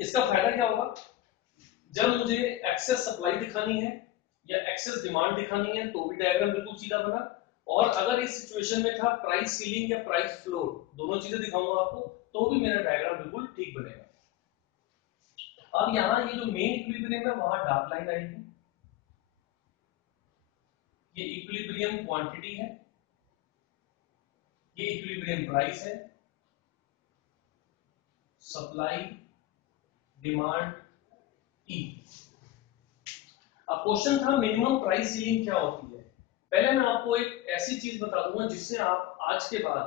इसका फायदा क्या होगा, जब मुझे एक्सेस सप्लाई दिखानी है या एक्सेस डिमांड दिखानी है तो भी डायग्राम बिल्कुल सीधा बना, और अगर इस सिचुएशन में था प्राइस सीलिंग या प्राइस फ्लोर, दोनों चीजें दिखाऊंगा आपको, तो भी मेरा डायग्राम बिल्कुल ठीक बनेगा। अब यहाँ ये जो मेन इक्विलिब्रियम है वहां डार्क लाइन आएगी, ये इक्विलिब्रियम क्वांटिटी है, ये इक्विलिब्रियम प्राइस है, सप्लाई डिमांड ई। अब क्वेश्चन था मिनिमम प्राइस सीलिंग क्या होती है। पहले मैं आपको एक ऐसी चीज बता दूंगा जिससे आप आज के बाद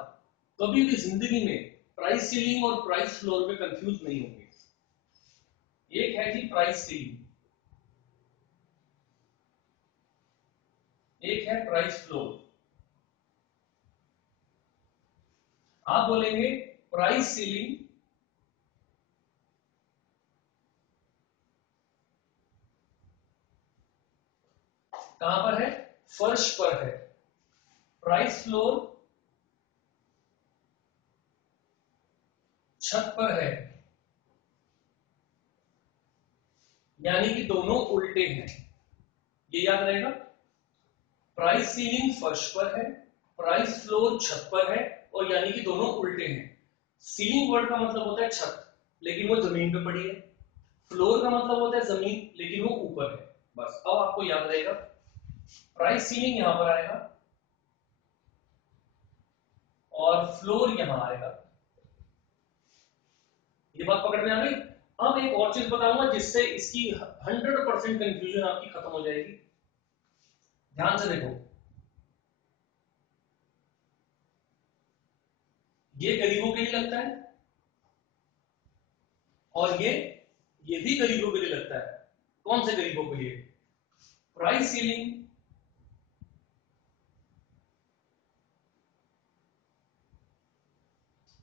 कभी भी जिंदगी में प्राइस सीलिंग और प्राइस फ्लोर में कंफ्यूज नहीं होंगे। एक है जी प्राइस सीलिंग, एक है प्राइस फ्लोर। आप बोलेंगे प्राइस सीलिंग कहां पर है, फर्श पर है। प्राइस फ्लोर छत पर है, यानी कि दोनों उल्टे हैं, ये याद रहेगा। प्राइस सीलिंग फर्श पर है, प्राइस फ्लोर छत पर है, और यानी कि दोनों उल्टे हैं। सीलिंग वर्ड का मतलब होता है छत, लेकिन वो जमीन पे पड़ी है। फ्लोर का मतलब होता है जमीन, लेकिन वो ऊपर है। बस अब आपको याद रहेगा, प्राइस सीलिंग यहां पर आएगा और फ्लोर यहां आएगा। ये बात पकड़ में आ गई। अब एक और चीज बताऊंगा जिससे इसकी 100% कंफ्यूजन आपकी खत्म हो जाएगी। ध्यान से देखो, ये गरीबों के लिए लगता है और ये भी गरीबों के लिए लगता है। कौन से गरीबों के लिए? प्राइस सीलिंग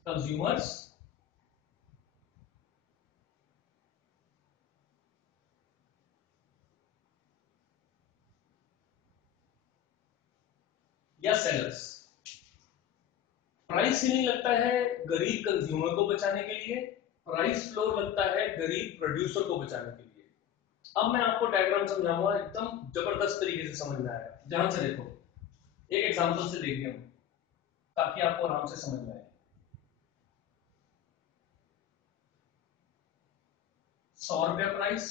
कंज्यूमर्स या सेलर्स। प्राइस सीलिंग लगता है गरीब कंज्यूमर को बचाने के लिए, प्राइस फ्लोर लगता है गरीब प्रोड्यूसर को बचाने के लिए। अब मैं आपको डायग्राम समझाऊंगा, एकदम जबरदस्त तरीके से समझ में आएगा। ध्यान से देखो, एक एग्जांपल से देखिए हम, ताकि आपको आराम से समझ में आए। 100 रुपया प्राइस,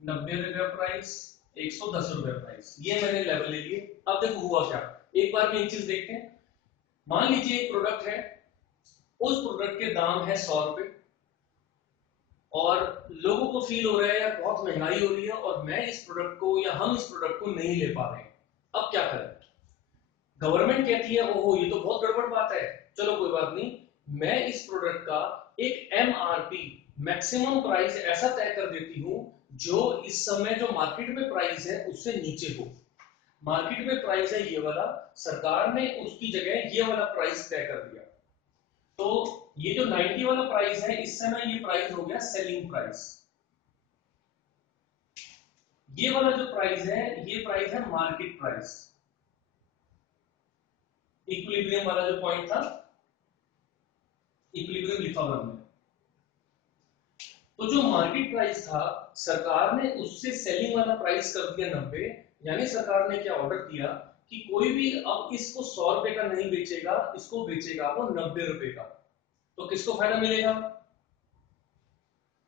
90 रुपया प्राइस, 110 रुपया प्राइस, ये मैंने लेवल ले लिए। अब देखो हुआ क्या, एक बार में एक चीज देखते हैं। मान लीजिए एक प्रोडक्ट है, उस प्रोडक्ट के दाम है 100 रुपए, और लोगों को फील हो रहा है यार बहुत महंगाई हो रही है और मैं इस प्रोडक्ट को या हम इस प्रोडक्ट को नहीं ले पा रहे हैं। अब क्या करें? गवर्नमेंट कहती है ओहो ये तो बहुत गड़बड़ बात है, चलो कोई बात नहीं, मैं इस प्रोडक्ट का एक एमआरपी मैक्सिमम प्राइस ऐसा तय कर देती हूं जो इस समय जो मार्केट में प्राइस है उससे नीचे हो। मार्केट में प्राइस है ये वाला, सरकार ने उसकी जगह ये वाला प्राइस तय कर दिया। तो ये जो 90 वाला प्राइस है, इस समय ये प्राइस हो गया सेलिंग प्राइस। ये वाला जो प्राइस है, ये प्राइस है मार्केट प्राइस। इक्विलिब्रियम वाला जो पॉइंट था, इक्विलिब्रियम लिखा हुआ हमने। तो जो मार्केट प्राइस था, सरकार ने उससे सेलिंग वाला प्राइस कर दिया 90। यानी सरकार ने क्या ऑर्डर किया कि कोई भी अब इसको 100 रुपए का नहीं बेचेगा, इसको बेचेगा वो 90 रुपए का। तो किसको फायदा मिलेगा?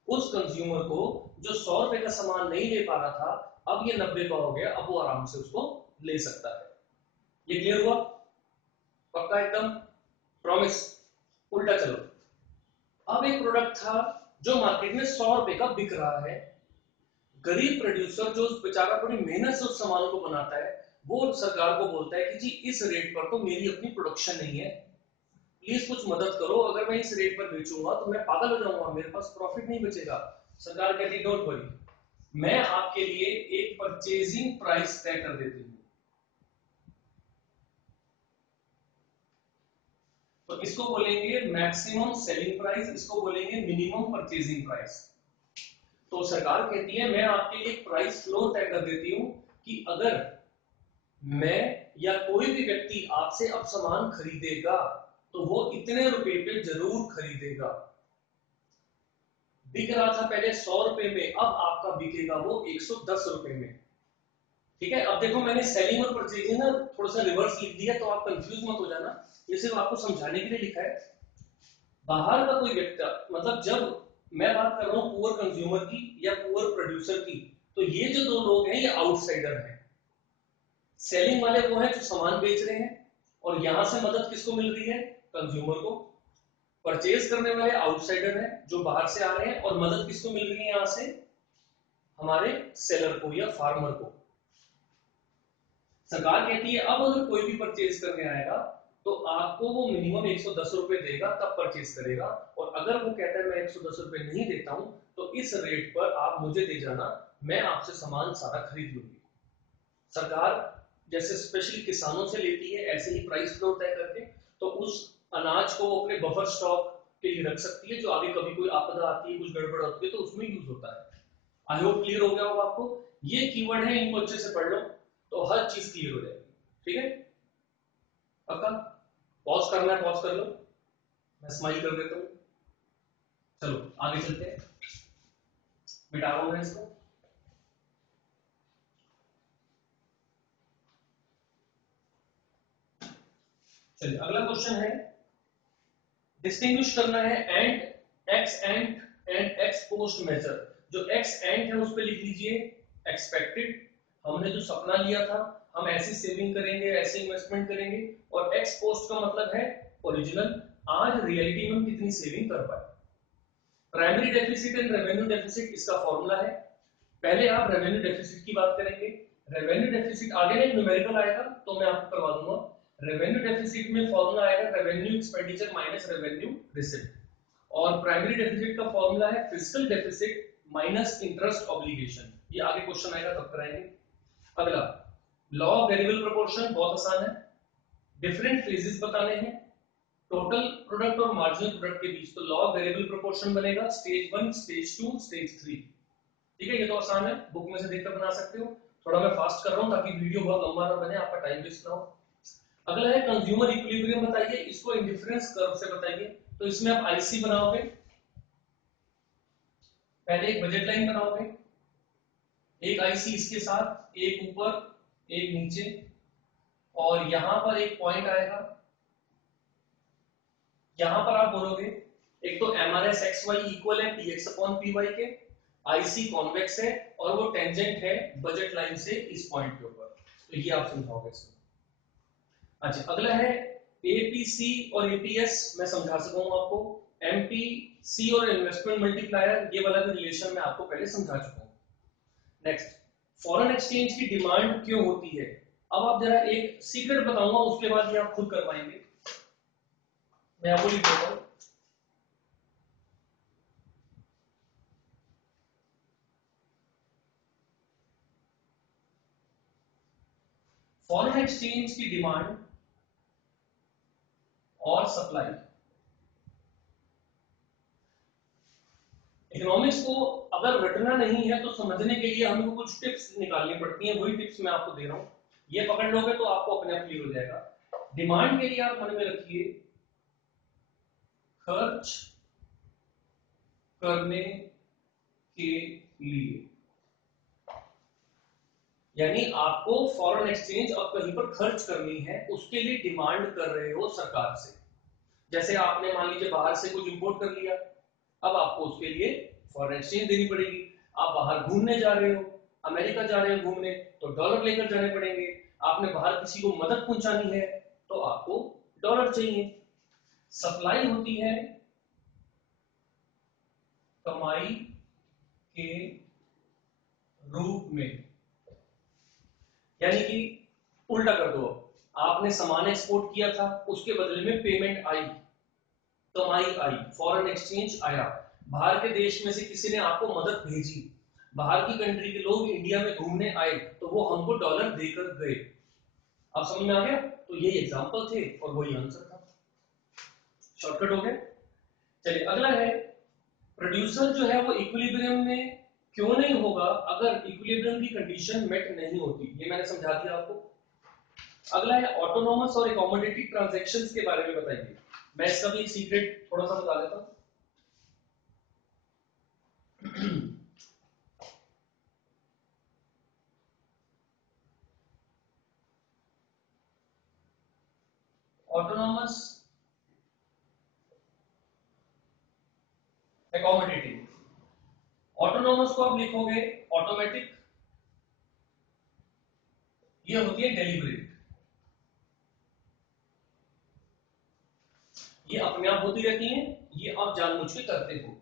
उस कंज्यूमर को जो 100 रुपए का सामान नहीं ले पा रहा था, अब ये 90 का हो गया, अब वो आराम से उसको ले सकता है। ये क्लियर हुआ? पक्का एकदम? प्रॉमिस? उल्टा चलो। अब एक प्रोडक्ट था जो मार्केट में 100 रुपए का बिक रहा है। गरीब प्रोड्यूसर जो बेचारा बड़ी मेहनत से उस सामान को बनाता है, वो सरकार को बोलता है कि जी इस रेट पर तो मेरी अपनी प्रोडक्शन नहीं है, प्लीज कुछ मदद करो, अगर मैं इस रेट पर बेचूंगा तो मैं पागल हो जाऊंगा, मेरे पास प्रॉफिट नहीं बचेगा। सरकार कहती डोंट वरी, मैं आपके लिए एक परचेजिंग प्राइस तय कर देती हूँ। तो इसको बोलेंगे मैक्सिमम सेलिंग प्राइस, इसको बोलेंगे मिनिमम परचेजिंग प्राइस। तो सरकार कहती है मैं आपके लिए एक प्राइस फ्लोर तय कर देती हूं कि अगर मैं या कोई भी व्यक्ति आपसे अब सामान खरीदेगा तो वो इतने रुपए पे जरूर खरीदेगा। बिक रहा था पहले 100 रुपए में, अब आपका बिकेगा वो 110 रुपए में। ठीक है? अब देखो मैंने सेलिंग और परचेजिंग ना थोड़ा सा रिवर्स लिख दिया, तो आप कंफ्यूज मत हो जाना, ये सिर्फ आपको समझाने के लिए लिखा है। बाहर का कोई व्यक्ति, मतलब जब मैं बात कर रहा हूं पुअर कंज्यूमर की या पुअर प्रोड्यूसर की, तो ये जो दो लोग हैं ये आउटसाइडर हैं। सेलिंग वाले वो हैं जो सामान बेच रहे हैं, और यहां से मदद किसको मिल रही है? कंज्यूमर को। परचेज करने वाले आउटसाइडर हैं जो बाहर से आ रहे हैं, और मदद किसको मिल रही है यहां से? हमारे सेलर को या फार्मर को। सरकार कहती है अब अगर कोई भी परचेज करने आएगा तो आपको वो मिनिमम 110 रुपए देगा, तब परचेज करेगा। और अगर वो कहता है मैं 110 रुपए नहीं देता हूं तो इस रेट पर आप मुझे दे जाना, मैं आपसे सामान सारा खरीद लूंगी। सरकार जैसे स्पेशली किसानों से लेती है, ऐसे ही प्राइस फ्लोर तय करके तो उस अनाज को वो अपने बफर स्टॉक के लिए रख सकती है, जो आगे कभी कोई आपदा आती है, कुछ गड़बड़ होती है तो उसमें यूज होता है। आई होप क्लियर हो गया होगा आपको। ये कीवर्ड है, इनको अच्छे से पढ़ लो तो हर चीज क्लियर हो जाएगी। ठीक है? पक्का? पॉज करना है, पॉज कर लो। मैं स्माइल कर देता हूं। चलो आगे चलते हैं, मिटा रहा हूं मैं इसको। चलिए अगला क्वेश्चन है, डिस्टिंग्विश करना है and ex ante ex post measure. जो एक्स एंड है उस पर लिख लीजिए एक्सपेक्टेड, हमने जो सपना लिया था हम ऐसी सेविंग करेंगे, ऐसे इन्वेस्टमेंट करेंगे, और एक्स पोस्ट का मतलब है ओरिजिनल, आज रियलिटी में हम कितनी सेविंग कर पाए। Primary deficit and revenue deficit इसका फॉर्मूला है। पहले आप रेवेन्यू डेफिसिट की बात करेंगे। रेवेन्यू डेफिसिट आगे ना एक न्यूमेरिकल आएगा तो मैं आपको करवा दूंगा। रेवेन्यू डेफिसिट में फॉर्मूला आएगा revenue expenditure minus revenue receipt, और प्राइमरी डेफिसिट का फॉर्मूला है fiscal deficit minus interest obligation. ये आगे क्वेश्चन आएगा तब कराएंगे। अगला लॉ ऑफ वेरिएबल प्रोपोर्शन, बहुत आसान है। डिफरेंट फेजेस बताने हैं टोटल प्रोडक्ट और मार्जिनल प्रोडक्ट के बीच, तो लॉ ऑफ वेरिएबल प्रोपोर्शन बनेगा स्टेज 1, स्टेज 2, स्टेज 3। ठीक है, ये तो आसान है, बुक में से देखकर बना सकते हो। थोड़ा मैं फास्ट कर रहा हूं ताकि वीडियो बहुत लंबा ना बने, आपका टाइम वेस्ट ना हो। अगला है कंज्यूमर इक्विलिब्रियम बताइए, इसको इंडिफरेंस कर्व से बताइए। तो इसमें आप आईसी बनाओगे, पहले एक बजट लाइन बनाओगे, एक आईसी इसके साथ, एक ऊपर एक नीचे, और यहां पर एक पॉइंट आएगा। यहां पर आप बोलोगे एक तो एमआरएस एक्स वाई इक्वल है पीएक्स अपॉन पीवाई के, आईसी कॉन्वेक्स है और वो टेंजेंट है बजट लाइन से इस पॉइंट के ऊपर, तो ये आप समझाओगे इसमें। अच्छा अगला है एपीसी और एपीएस, मैं समझा सकूंगा आपको। एमपीसी और इन्वेस्टमेंट मल्टीप्लायर, ये वाला भी रिलेशन मैं आपको पहले समझा चुका हूं। नेक्स्ट, फॉरेन एक्सचेंज की डिमांड क्यों होती है। अब आप जरा एक सीक्रेट बताऊंगा, उसके बाद ये आप खुद कर पाएंगे। मैं आपको लिख देता हूं, फॉरेन एक्सचेंज की डिमांड और सप्लाई। इकोनॉमिक्स को अगर रटना नहीं है तो समझने के लिए हमको कुछ टिप्स निकालनी पड़ती हैं, वही टिप्स मैं आपको दे रहा हूं। ये पकड़ लोगे तो आपको अपने आप क्लियर हो जाएगा। डिमांड के लिए आप मन में रखिए खर्च करने के लिए, यानी आपको फॉरेन एक्सचेंज अब कहीं पर खर्च करनी है, उसके लिए डिमांड कर रहे हो सरकार से। जैसे आपने मान लीजिए बाहर से कुछ इंपोर्ट कर लिया, अब आपको उसके लिए फॉरेन एक्सचेंज देनी पड़ेगी। आप बाहर घूमने जा रहे हो, अमेरिका जा रहे हो घूमने, तो डॉलर लेकर जाने पड़ेंगे। आपने बाहर किसी को मदद पहुंचानी है तो आपको डॉलर चाहिए। सप्लाई होती है कमाई के रूप में, यानी कि उल्टा कर दो, आपने सामान एक्सपोर्ट किया था, उसके बदले में पेमेंट आई, कमाई आई, फॉरेन एक्सचेंज आया। बाहर के देश में से किसी ने आपको मदद भेजी, बाहर की कंट्री के लोग इंडिया में घूमने आए, तो वो हमको डॉलर देकर गए। अब समझ में आ गया, तो ये एग्जांपल थे और वही आंसर था, शॉर्टकट हो गया। चलिए अगला है, प्रोड्यूसर जो है वो इक्विलिब्रियम में क्यों नहीं होगा अगर इक्विलिब्रियम की कंडीशन मेट नहीं होती, ये मैंने समझा दिया आपको। अगला है ऑटोनोमस और एकोमोडेटिव ट्रांजैक्शंस के बारे में बताइए। मैं इसका भी एक सीक्रेट थोड़ा सा बता देता हूं। ऑटोनोमस एकोमोडेटिव, ऑटोनोमस को आप लिखोगे ऑटोमेटिक, ये होती है डेलिबरेट, ये अपने आप होती रहती हैं, ये आप जानबूझ के करते हो।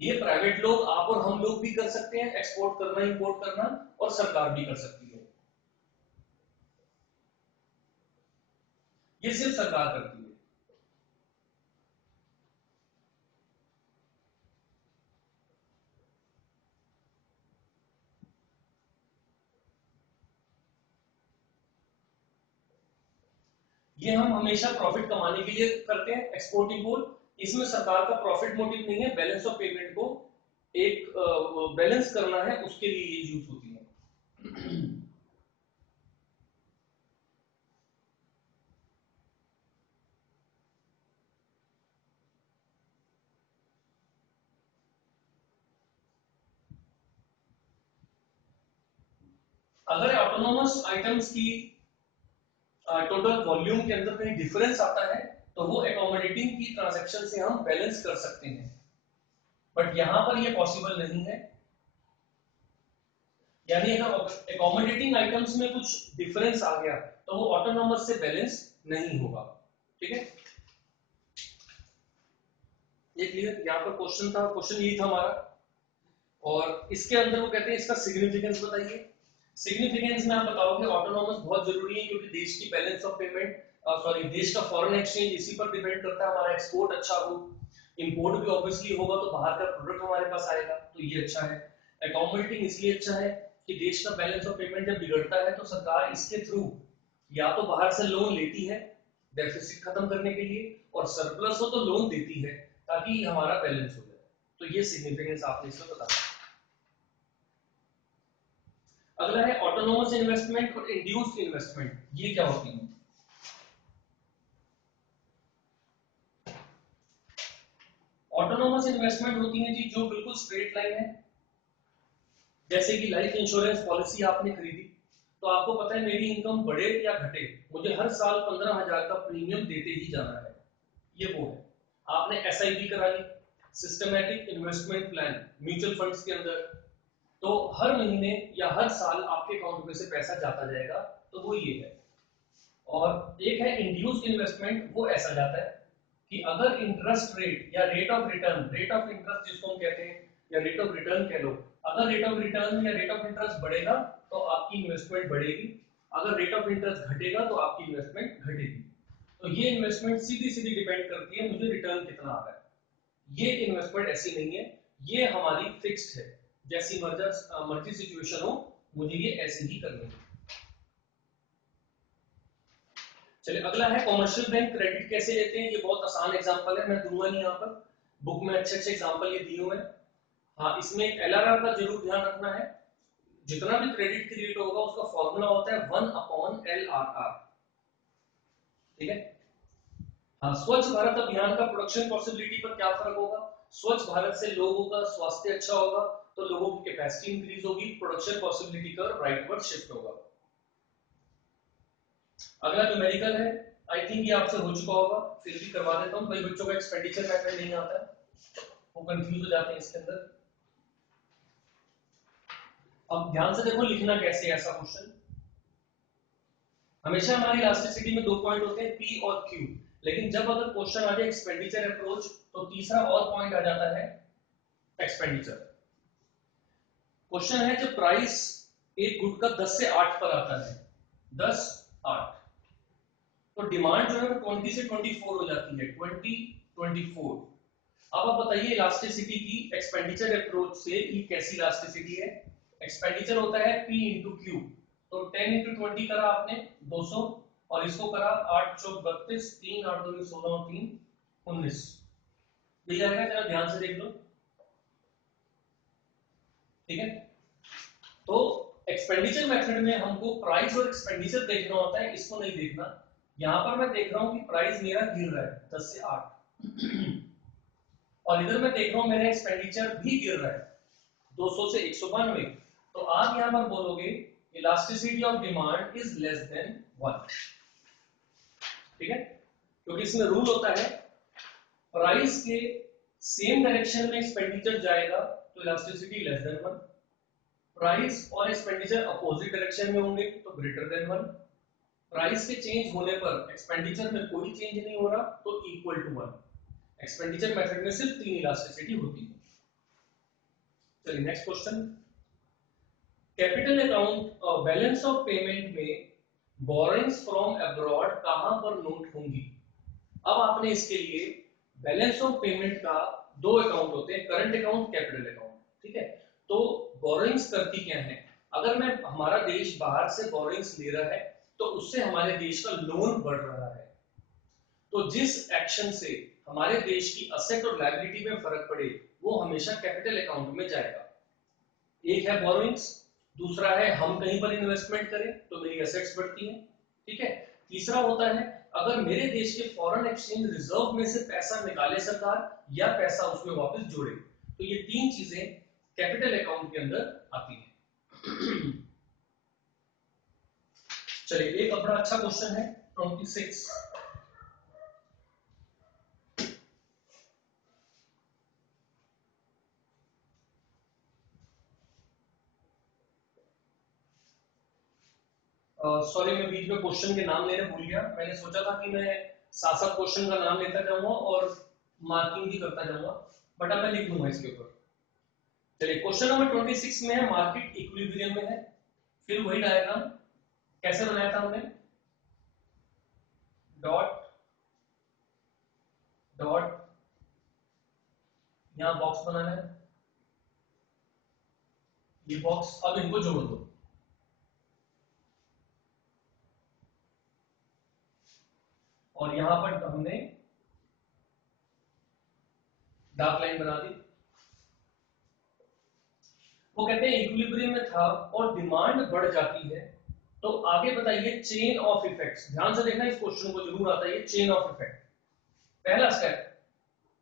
ये प्राइवेट लोग, आप और हम लोग भी कर सकते हैं, एक्सपोर्ट करना इंपोर्ट करना, और सरकार भी कर सकती है, ये सिर्फ सरकार करती है। ये हम हमेशा प्रॉफिट कमाने के लिए करते हैं, एक्सपोर्ट इंपोर्ट। इसमें सरकार का प्रॉफिट मोटिव नहीं है, बैलेंस ऑफ पेमेंट को एक बैलेंस करना है, उसके लिए ये यूज होती है। अगर ऑटोनोमस आइटम्स की टोटल वॉल्यूम के अंदर कहीं डिफरेंस आता है तो वो एकोमोडेटिंग की ट्रांजैक्शन से हम बैलेंस कर सकते हैं, बट यहां पर ये पॉसिबल नहीं है। यानी अगर एकोमोडेटिंग आइटम्स में कुछ डिफरेंस आ गया तो वो ऑटोनोमस से बैलेंस नहीं होगा। ठीक है, ये क्लियर? यहाँ पर क्वेश्चन था, क्वेश्चन यही था हमारा। और इसके अंदर वो कहते हैं इसका सिग्निफिकेंस बताइए। सिग्निफिकेंस में आप बताओगे ऑटोनोमस बहुत जरूरी है, क्योंकि देश की बैलेंस ऑफ पेमेंट, सॉरी देश का फॉरेन एक्सचेंज इसी पर डिपेंड करता है। हमारा एक्सपोर्ट अच्छा हो, इंपोर्ट भी ऑब्वियसली होगा तो बाहर का प्रोडक्ट हमारे पास आएगा, तो ये अच्छा है। अकोमोडेटिंग इसलिए अच्छा है कि देश का बैलेंस ऑफ पेमेंट जब बिगड़ता है तो सरकार इसके थ्रू या तो बाहर से लोन लेती है डेफिसिट खत्म करने के लिए, और सरप्लस हो तो लोन देती है ताकि हमारा बैलेंस हो जाए। तो ये सिग्निफिकेंस आपने इसमें बताना। अगला है ऑटोनोमस इन्वेस्टमेंट और इंड्यूस्ड इन्वेस्टमेंट, ये क्या होती है? ऑटोनोमस इन्वेस्टमेंट होती है जी जो बिल्कुल स्ट्रेट लाइन है। जैसे कि लाइफ इंश्योरेंस पॉलिसी आपने खरीदी तो आपको पता है मेरी इनकम बढ़े या घटे मुझे हर साल 15,000 का प्रीमियम देते ही जाना है, ये वो है। आपने एसआईपी करा ली, systematic investment plan, mutual funds के अंदर, तो हर महीने या हर साल आपके अकाउंट में से पैसा जाता जाएगा, तो वो ये है। और एक है इंड्यूस्ड इन्वेस्टमेंट, वो ऐसा जाता है कि अगर इंटरेस्ट रेट या rate of return, rate of interest जिसको हम कहते हैं या रेट ऑफ रिटर्न कह लो, अगर रेट ऑफ रिटर्न या रेट ऑफ इंटरेस्ट बढ़ेगा तो आपकी इन्वेस्टमेंट बढ़ेगी, अगर रेट ऑफ इंटरेस्ट घटेगा तो आपकी इन्वेस्टमेंट घटेगी। तो ये इन्वेस्टमेंट सीधी सीधी डिपेंड करती है मुझे रिटर्न कितना आ रहा है। ये इन्वेस्टमेंट ऐसी नहीं है, ये हमारी फिक्स्ड है, जैसी मर्जी सिचुएशन हो मुझे ये ऐसे ही करनी है। चलिए अगला है कॉमर्शियल बैंक क्रेडिट कैसे लेते हैं। ये बहुत आसान एग्जांपल है, मैं दूंगा नहीं यहाँ पर, बुक में अच्छे अच्छे एग्जांपल ये दिए हुए हैं। हाँ, इसमें एलआरआर का जरूर ध्यान रखना है। जितना भी क्रेडिट क्रिएट होगा उसका फॉर्मूला होता है 1/LRR। ठीक है। हाँ, स्वच्छ भारत अभियान का प्रोडक्शन पॉसिबिलिटी पर क्या फर्क होगा? स्वच्छ भारत से लोगों का स्वास्थ्य अच्छा होगा तो लोगों की कैपेसिटी इंक्रीज होगी, प्रोडक्शन पॉसिबिलिटी का राइटवर्ड शिफ्ट होगा। अगला जो मेडिकल है, आई थिंक ये आपसे हो चुका होगा, फिर भी करवा देता हूँ, कई बच्चों का एक्सपेंडिचर मेथड नहीं आता है, वो कंफ्यूज हो जाते हैं इसके अंदर। अब ध्यान से देखो लिखना कैसे है ऐसा क्वेश्चन। हमेशा हमारी इलास्टिसिटी में दो पॉइंट होते हैं, पी और क्यू, लेकिन जब अगर क्वेश्चन आ जाए एक्सपेंडिचर अप्रोच तो तीसरा और पॉइंट आ जाता है एक्सपेंडिचर। क्वेश्चन है जब प्राइस एक गुड का 10 से 8 पर आता है, 10 8, तो डिमांड जो है वो 20 से 24 हो जाती है, 20 24। अब आप बताइए इलास्टिसिटी की एक्सपेंडिचर अप्रोच से ये कैसी इलास्टिसिटी है? एक्सपेंडिचर होता है P इंटू क्यू, तो 10 इंटू 20 करा आपने 200, और इसको करा 8 चौक 32, 3 8 2 16 और 3 19, मिल जाएगा, जरा ध्यान से देख लो। ठीक है, तो एक्सपेंडिचर मेथड में हमको प्राइस और एक्सपेंडिचर देखना होता है, इसको नहीं देखना। यहां पर मैं देख रहा हूं कि प्राइस मेरा गिर रहा है 10 से 8 और इधर मैं देख रहा हूं मेरा एक्सपेंडिचर भी गिर रहा है 200 से 192, तो आप यहां पर बोलोगे elasticity of demand is less than 1। ठीक है, क्योंकि इसमें रूल होता है प्राइस के सेम डायरेक्शन में एक्सपेंडिचर जाएगा तो इलास्टिसिटी लेस देन 1, प्राइस और एक्सपेंडिचर अपोजिट डायरेक्शन में होंगे तो ग्रेटर देन 1, प्राइस के चेंज होने पर एक्सपेंडिचर में कोई चेंज नहीं हो रहा तो इक्वल टू 1। एक्सपेंडिचर मेथड में सिर्फ 3 इलास्टिसिटी होती है। चलिए next question, capital account balance of payment में बोरिंग्स फ्रॉम अब्रॉड कहां पर नोट होंगी? अब आपने इसके लिए बैलेंस ऑफ पेमेंट का दो अकाउंट होते हैं, करंट अकाउंट, कैपिटल अकाउंट। ठीक है, तो बोरिंग्स करती क्या है? अगर मैं हमारा देश बाहर से बोरिंग्स ले रहा है तो उससे हमारे देश का लोन बढ़ रहा है, तो जिस एक्शन से हमारे देश की असेट और लायबिलिटी में फर्क पड़े वो हमेशा कैपिटल अकाउंट में जाएगा। एक है बोरोइंग्स, दूसरा है हम कहीं पर इन्वेस्टमेंट करें तो मेरी एसेट्स बढ़ती हैं। ठीक है, तीसरा होता है अगर मेरे देश के फॉरेन एक्सचेंज रिजर्व में से पैसा निकाले सरकार या पैसा उसमें वापस जोड़े, तो ये तीन चीजें कैपिटल अकाउंट के अंदर आती हैं। चलिए एक बड़ा अच्छा क्वेश्चन है 26। सॉरी मैं बीच में क्वेश्चन के नाम लेने भूल गया। मैंने सोचा था कि मैं साथ साथ क्वेश्चन का नाम लेता जाऊंगा और मार्किंग भी करता जाऊंगा, बट अब मैं लिख लूंगा इसके ऊपर। चलिए क्वेश्चन नंबर 26 में है, मार्केट इक्विलिब्रियम में है। फिर वही डायग्राम कैसे बनाया था हमने, डॉट डॉट, यहां बॉक्स बनाना है, ये बॉक्स, अब इनको जोड़ दो। और यहां पर हमने डार्क लाइन बना दी। वो कहते हैं इक्विलिब्रियम में था और डिमांड बढ़ जाती है, तो आगे बताइए चेन ऑफ इफेक्ट्स। ध्यान से देखना, इस क्वेश्चन को जरूर आता है ये चेन ऑफ इफेक्ट। पहला स्टेप,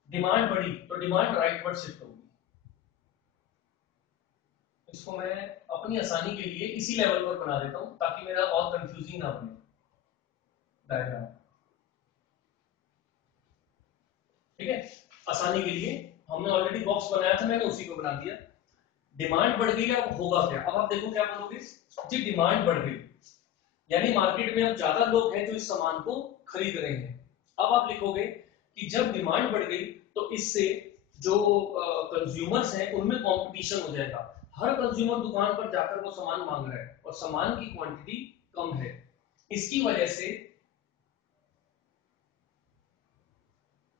डिमांड बढ़ी तो डिमांड राइटवर्ड शिफ्ट होगी। इसको मैं अपनी आसानी के लिए इसी लेवल पर बना देता हूं ताकि मेरा और कंफ्यूजिंग ना बने डायग्राम। ठीक है, आसानी के लिए हमने ऑलरेडी बॉक्स बनाया था, मैंने उसी को बना दिया। डिमांड बढ़ गई, अब होगा क्या? अब आप देखो क्या बोलोगे जी, डिमांड बढ़ गई यानी मार्केट में अब ज्यादा लोग हैं जो इस सामान को खरीद रहे हैं। अब आप लिखोगे कि जब डिमांड बढ़ गई तो इससे जो कंज्यूमर्स हैं उनमें कंपटीशन हो जाएगा। हर कंज्यूमर दुकान पर जाकर वो सामान मांग रहा है और सामान की क्वांटिटी कम है। इसकी वजह से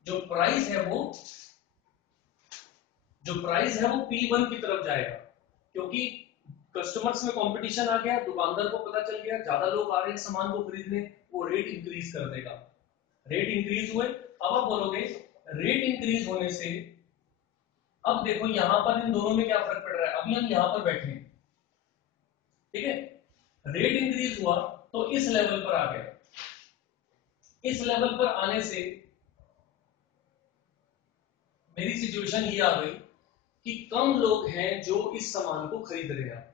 जो प्राइस है वो P1 की तरफ जाएगा, क्योंकि कस्टमर्स में कंपटीशन आ गया, दुकानदार को पता चल गया ज्यादा लोग आ रहे हैं सामान को खरीदने, वो रेट इंक्रीज कर देगा। रेट इंक्रीज हुए, अब आप बोलोगे रेट इंक्रीज होने से, अब देखो यहां पर इन दोनों में क्या फर्क पड़ रहा है। अभी हम यहां पर बैठे हैं, ठीक है, रेट इंक्रीज हुआ तो इस लेवल पर आ गया। इस लेवल पर आने से मेरी सिचुएशन ये आ गई कि कम लोग हैं जो इस सामान को खरीद रहे हैं।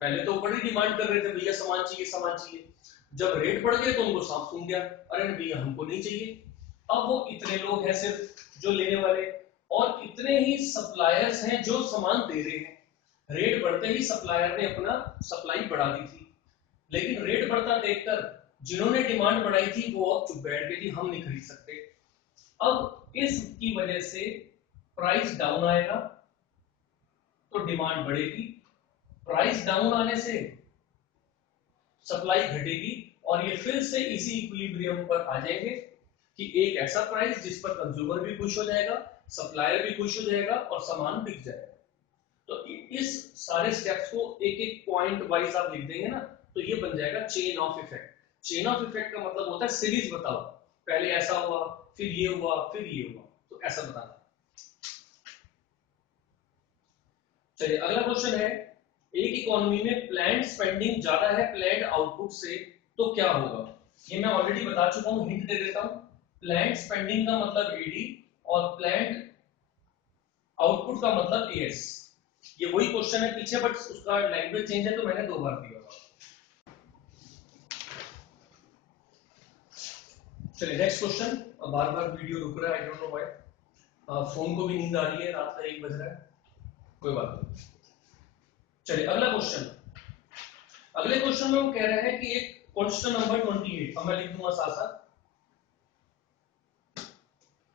पहले तो बड़ी डिमांड कर रहे थे, भैया सामान चाहिए सामान चाहिए। जब रेट बढ़ गए तो उनको साफ सुन गया, अरे भैया हमको नहीं चाहिए। अब वो इतने लोग हैं सिर्फ जो लेने वाले, और इतने ही सप्लायर्स हैं जो सामान दे रहे हैं। रेट बढ़ते ही सप्लायर ने अपना सप्लाई बढ़ा दी थी, लेकिन रेट बढ़ता देखकर जिन्होंने डिमांड बढ़ाई थी वो अब चुप बैठ गए थी, हम नहीं खरीद सकते। अब इसकी वजह से प्राइस डाउन आएगा तो डिमांड बढ़ेगी, प्राइस डाउन आने से सप्लाई घटेगी, और ये फिर से इसी इक्विलिब्रियम पर आ जाएंगे कि एक ऐसा प्राइस जिस पर कंज्यूमर भी खुश हो जाएगा, सप्लायर भी खुश हो जाएगा और सामान बिक जाएगा। तो इस सारे स्टेप्स को एक एक पॉइंट वाइज आप लिख देंगे ना, तो ये बन जाएगा chain of effect. Chain of effect का मतलब होता है सीरीज बताओ, पहले ऐसा हुआ फिर ये हुआ फिर ये हुआ, तो ऐसा बताना। चलिए अगला क्वेश्चन है, एक इकोनॉमी में प्लैंड स्पेंडिंग ज्यादा है प्लैंड आउटपुट से, तो क्या होगा? ये मैं ऑलरेडी बता चुका हूं, हिंट दे देता हूं। प्लैंड स्पेंडिंग का मतलब एडी और प्लैंड आउटपुट का मतलब एएस। ये वही क्वेश्चन है पीछे, बट उसका लैंग्वेज चेंज है तो मैंने 2 बार दिया। चलिए नेक्स्ट क्वेश्चन। बार बार वीडियो रुक रहा है, I don't know why. Phone को भी नींद आ रही है, रात का 1 बज रहा है, कोई बात नहीं। चलिए अगला क्वेश्चन। अगले क्वेश्चन में हम कह रहे हैं कि एक क्वेश्चन नंबर 28, अब मैं लिख दूंगा साथ साथ।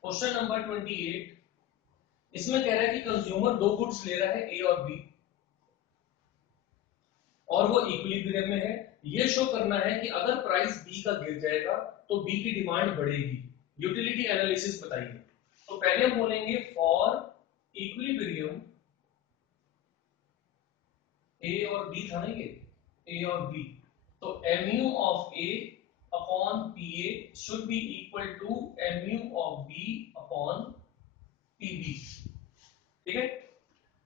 क्वेश्चन नंबर 28, इसमें कह रहा है कि कंज्यूमर 2 गुड्स ले रहा है ए और बी, और वो इक्विलिब्रियम में है। ये शो करना है कि अगर प्राइस बी का गिर जाएगा तो बी की डिमांड बढ़ेगी। यूटिलिटी एनालिसिस बताइए। तो पहले हम बोलेंगे फॉर इक्विलिब्रियम ए और बी था ना, ये ए और बी, तो mu of A upon P A should be equal to mu of B upon P B. ठीक है,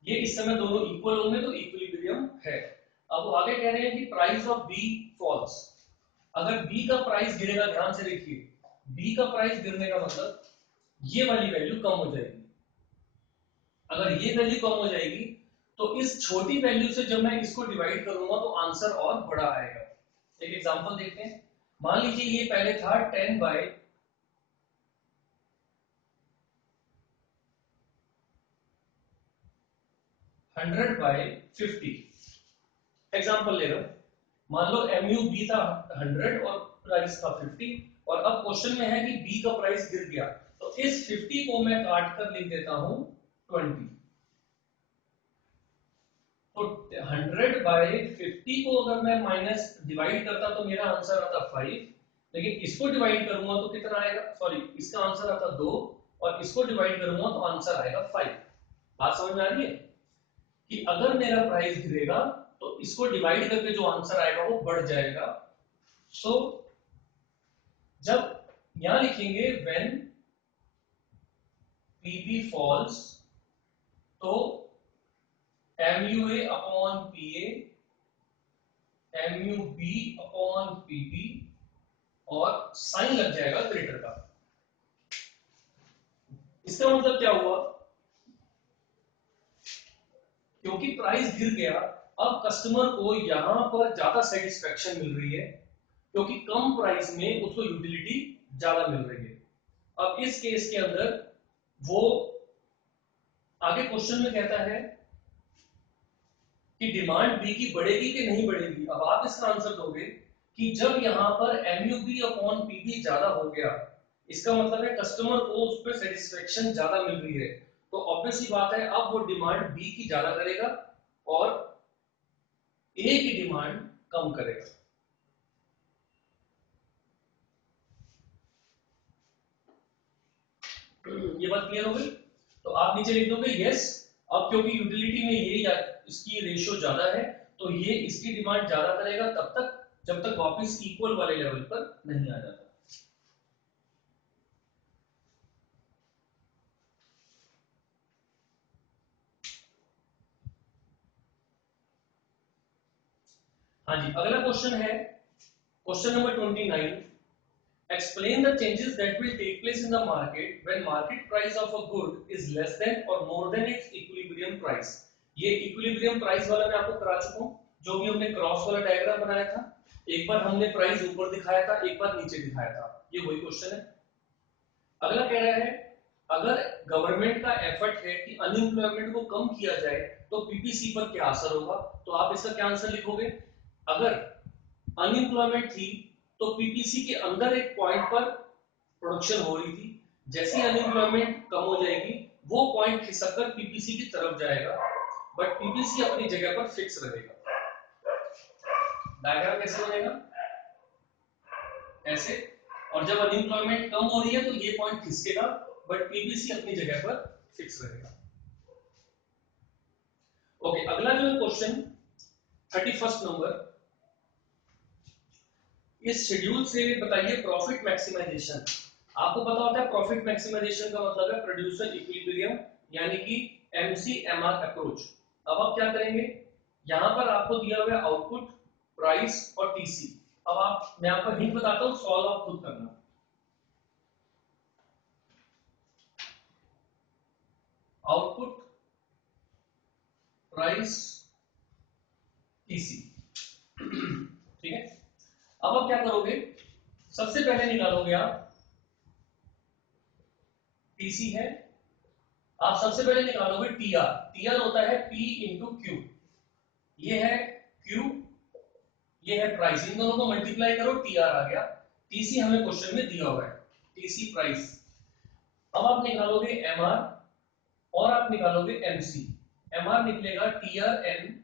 ये इस समय दोनों इक्वल होंगे तो इक्विलिब्रियम है। अब वो आगे कह रहे हैं कि प्राइस ऑफ बी फॉल्स। अगर बी का प्राइस गिरेगा, ध्यान से देखिए, बी का प्राइस गिरने का मतलब ये वाली वैल्यू कम हो जाएगी। अगर ये वैल्यू कम हो जाएगी तो इस छोटी वैल्यू से जब मैं इसको डिवाइड करूंगा तो आंसर और बड़ा आएगा। एक एग्जांपल देखते हैं। मान लीजिए ये पहले था 10 बाय 100 बाय 50। एग्जांपल ले रहा हूं, मान लो MU B था 100 और प्राइस था 50, और अब क्वेश्चन में है कि B का प्राइस गिर गया, तो इस 50 को मैं काट कर लिख देता हूं 20। तो 100 बाय 50 को अगर मैं माइनस डिवाइड करता तो मेरा आंसर आता 5, लेकिन इसको डिवाइड करूंगा तो कितना आएगा, सॉरी इसका आंसर आता 2, और इसको डिवाइड करूंगा तो आंसर आएगा 5। बात समझ में आ रही है कि अगर मेरा प्राइस गिरेगा तो इसको डिवाइड करके जो आंसर आएगा वो बढ़ जाएगा। सो जब यहां लिखेंगे व्हेन PB फॉल्स, तो MUA upon PA, MUB upon PB, और साइन लग जाएगा ग्रेटर का। इसका मतलब क्या हुआ, क्योंकि प्राइस गिर गया, अब कस्टमर को यहां पर ज्यादा सेटिस्फेक्शन मिल रही है, क्योंकि कम प्राइस में उसको यूटिलिटी ज्यादा मिल रही है। अब इस केस के अंदर वो आगे क्वेश्चन में कहता है कि डिमांड बी की बढ़ेगी कि नहीं बढ़ेगी। अब आप इसका आंसर दोगे कि जब यहां पर MUB अपॉन PB ज्यादा हो गया, इसका मतलब है कस्टमर को उस पर सेटिस्फेक्शन ज्यादा मिल रही है, तो ऑब्वियस सी बात है अब वो डिमांड बी की ज्यादा करेगा और ए की डिमांड कम करेगा। ये बात क्लियर हो गई? तो आप नीचे लिख दोगे यस, अब क्योंकि यूटिलिटी में ये इसकी रेशियो ज्यादा है, तो ये इसकी डिमांड ज्यादा करेगा तब तक जब तक वापस इक्वल वाले लेवल पर नहीं आ जाता। हाँ जी, अगला क्वेश्चन है question number 29। Explain the changes that will take place in the market when market price of a good is less than or more than its equilibrium price। ये equilibrium price वाला मैं आपको करा चुका हूं, जो भी हमने क्रॉस वाला डायग्राम बनाया था। एक बार हमने प्राइस ऊपर दिखाया था, एक बार नीचे दिखाया था, ये वही क्वेश्चन है। अगला कह रहा है अगर गवर्नमेंट का एफर्ट है कि अनएम्प्लॉयमेंट को कम किया जाए तो पीपीसी पर क्या असर होगा। तो आप इसका क्या आंसर लिखोगे, अगर अनएम्प्लॉयमेंट थी तो पीपीसी के अंदर एक पॉइंट पर प्रोडक्शन हो रही थी, जैसी अनएम्प्लॉयमेंट कम हो जाएगी वो पॉइंट खिसक कर पीपीसी की तरफ जाएगा, बट पीपीसी अपनी जगह पर फिक्स रहेगा। डायग्राम कैसे बनेगा, ऐसे, और जब अनएम्प्लॉयमेंट कम हो रही है तो ये पॉइंट खिसकेगा बट पीपीसी अपनी जगह पर फिक्स रहेगा। ओके, अगला जो क्वेश्चन 31 नंबर, इस शेड्यूल से बताइए प्रॉफिट मैक्सिमाइजेशन। आपको पता होता है प्रॉफिट मैक्सिमाइजेशन का मतलब है प्रोड्यूसर इक्विलिब्रियम, यानी कि MCMR अप्रोच। अब आप क्या करेंगे, यहां पर आपको दिया हुआ है आउटपुट, प्राइस और टीसी। अब मैं आपको हिंट बताता हूं, सॉल्व आप खुद करना। आउटपुट, प्राइस, टीसी, ठीक है। अब आप क्या करोगे, सबसे पहले निकालोगे आप टीसी है, आप सबसे पहले निकालोगे टीआर। टीआर होता है P इंटू क्यू, ये है क्यू, ये है प्राइस, इन दोनों को मल्टीप्लाई करो, टीआर आ गया। टीसी हमें क्वेश्चन में दिया हुआ है, टीसी प्राइस। अब आप निकालोगे एमआर और आप निकालोगे एमसी। एमआर निकलेगा TR n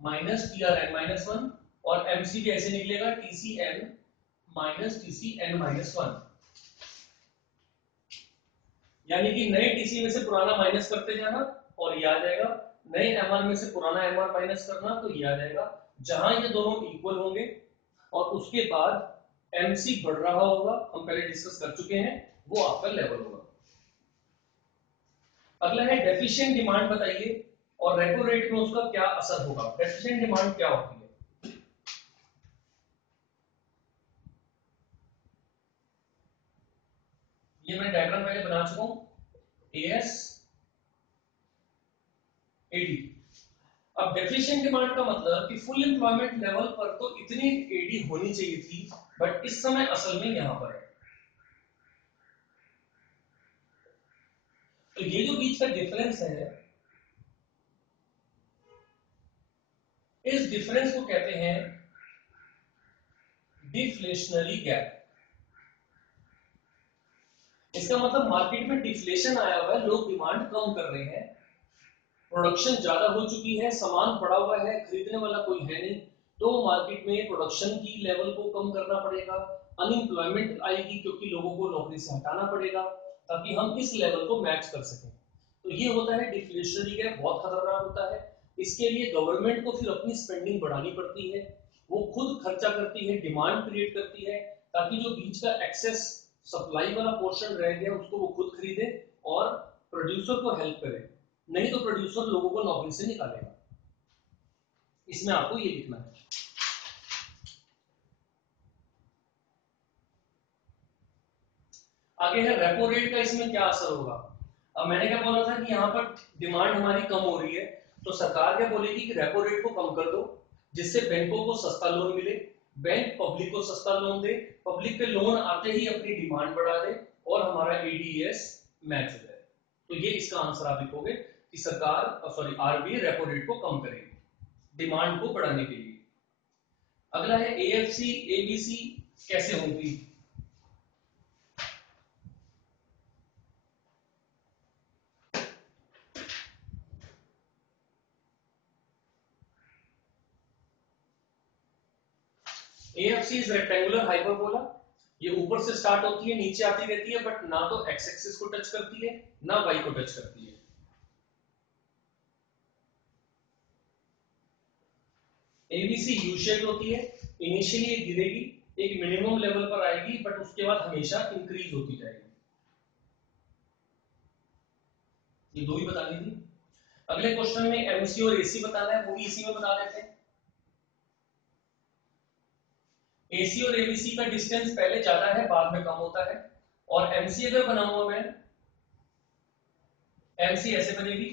minus TR n minus one, और एमसी भी ऐसे निकलेगा TC n minus TC n minus one. यानी कि नए टीसी में से पुराना माइनस करते जाना और ये आ जाएगा, नए एमआर में से पुराना एमआर माइनस करना तो ये आ जाएगा। जहां ये दोनों इक्वल होंगे और उसके बाद एमसी बढ़ रहा होगा, हम पहले डिस्कस कर चुके हैं, वो आपका लेवल होगा। अगला है डेफिशिएंट डिमांड बताइए और रेपो रेट में उसका क्या असर होगा। डेफिशिएंट डिमांड क्या होती है, ये मैं डायग्राम पहले बना चुका हूं, एएस एडी। अब डेफिशिएंट डिमांड का मतलब कि फुल एम्प्लॉयमेंट लेवल पर तो इतनी एडी होनी चाहिए थी, बट इस समय असल में यहां पर है। तो ये जो बीच का डिफरेंस है, इस डिफरेंस को कहते हैं डिफ्लेशनरी गैप। इसका मतलब मार्केट में डिफ्लेशन आया हुआ है, लोग डिमांड कम कर रहे हैं, प्रोडक्शन ज्यादा हो चुकी है, सामान पड़ा हुआ है, खरीदने वाला कोई है नहीं, तो मार्केट में प्रोडक्शन की लेवल को कम करना पड़ेगा, अनएम्प्लॉयमेंट आएगी क्योंकि लोगों को नौकरी से हटाना पड़ेगा ताकि हम इस लेवल को मैच कर सकें। तो ये होता है डिफ्लेशनरी गैप, बहुत खतरनाक होता है। इसके लिए गवर्नमेंट को फिर अपनी स्पेंडिंग बढ़ानी पड़ती है, वो खुद खर्चा करती है, डिमांड क्रिएट करती है, ताकि जो बीच का एक्सेस सप्लाई वाला पोर्शन रह गया उसको वो खुद खरीदे और प्रोड्यूसर को हेल्प करे, नहीं तो प्रोड्यूसर लोगों को नौकरी से निकालेगा। इसमें आपको ये लिखना है। आगे है रेपो रेट का, इसमें क्या असर होगा। अब मैंने क्या बोला था कि यहाँ पर डिमांड हमारी कम हो रही है, तो सरकार क्या बोलेगी कि रेपो रेट को कम कर दो, जिससे बैंकों को सस्ता लोन मिले, बैंक पब्लिक को सस्ता लोन दे, पब्लिक पे लोन आते ही अपनी डिमांड बढ़ा दे और हमारा एडीएस मैच हो जाए। तो ये इसका आंसर आप लिखोगे कि सरकार आरबीआई रेपो रेट को कम करेगी डिमांड को बढ़ाने के लिए। अगला है एएफसी एबीसी कैसे होगी। एएफसी इज रेक्टेंगुलर हाइपरबोला, ये ऊपर से स्टार्ट होती है नीचे आती रहती है, बट ना तो एक्स एक्सिस को टच करती है ना वाई को टच करती है। एबीसी यू शेप होती है, इनिशियली ये गिरेगी, एक मिनिमम लेवल पर आएगी, बट उसके बाद हमेशा इंक्रीज होती जाएगी। ये दो ही बतानी थी। अगले क्वेश्चन में एमसी और एसी बताना है, वो भी इसी में बता देते हैं। एसी और एबीसी का डिस्टेंस पहले ज्यादा है बाद में कम होता है, और एमसी अगर बनाऊंगा मैं, एमसी ऐसे बनेगी,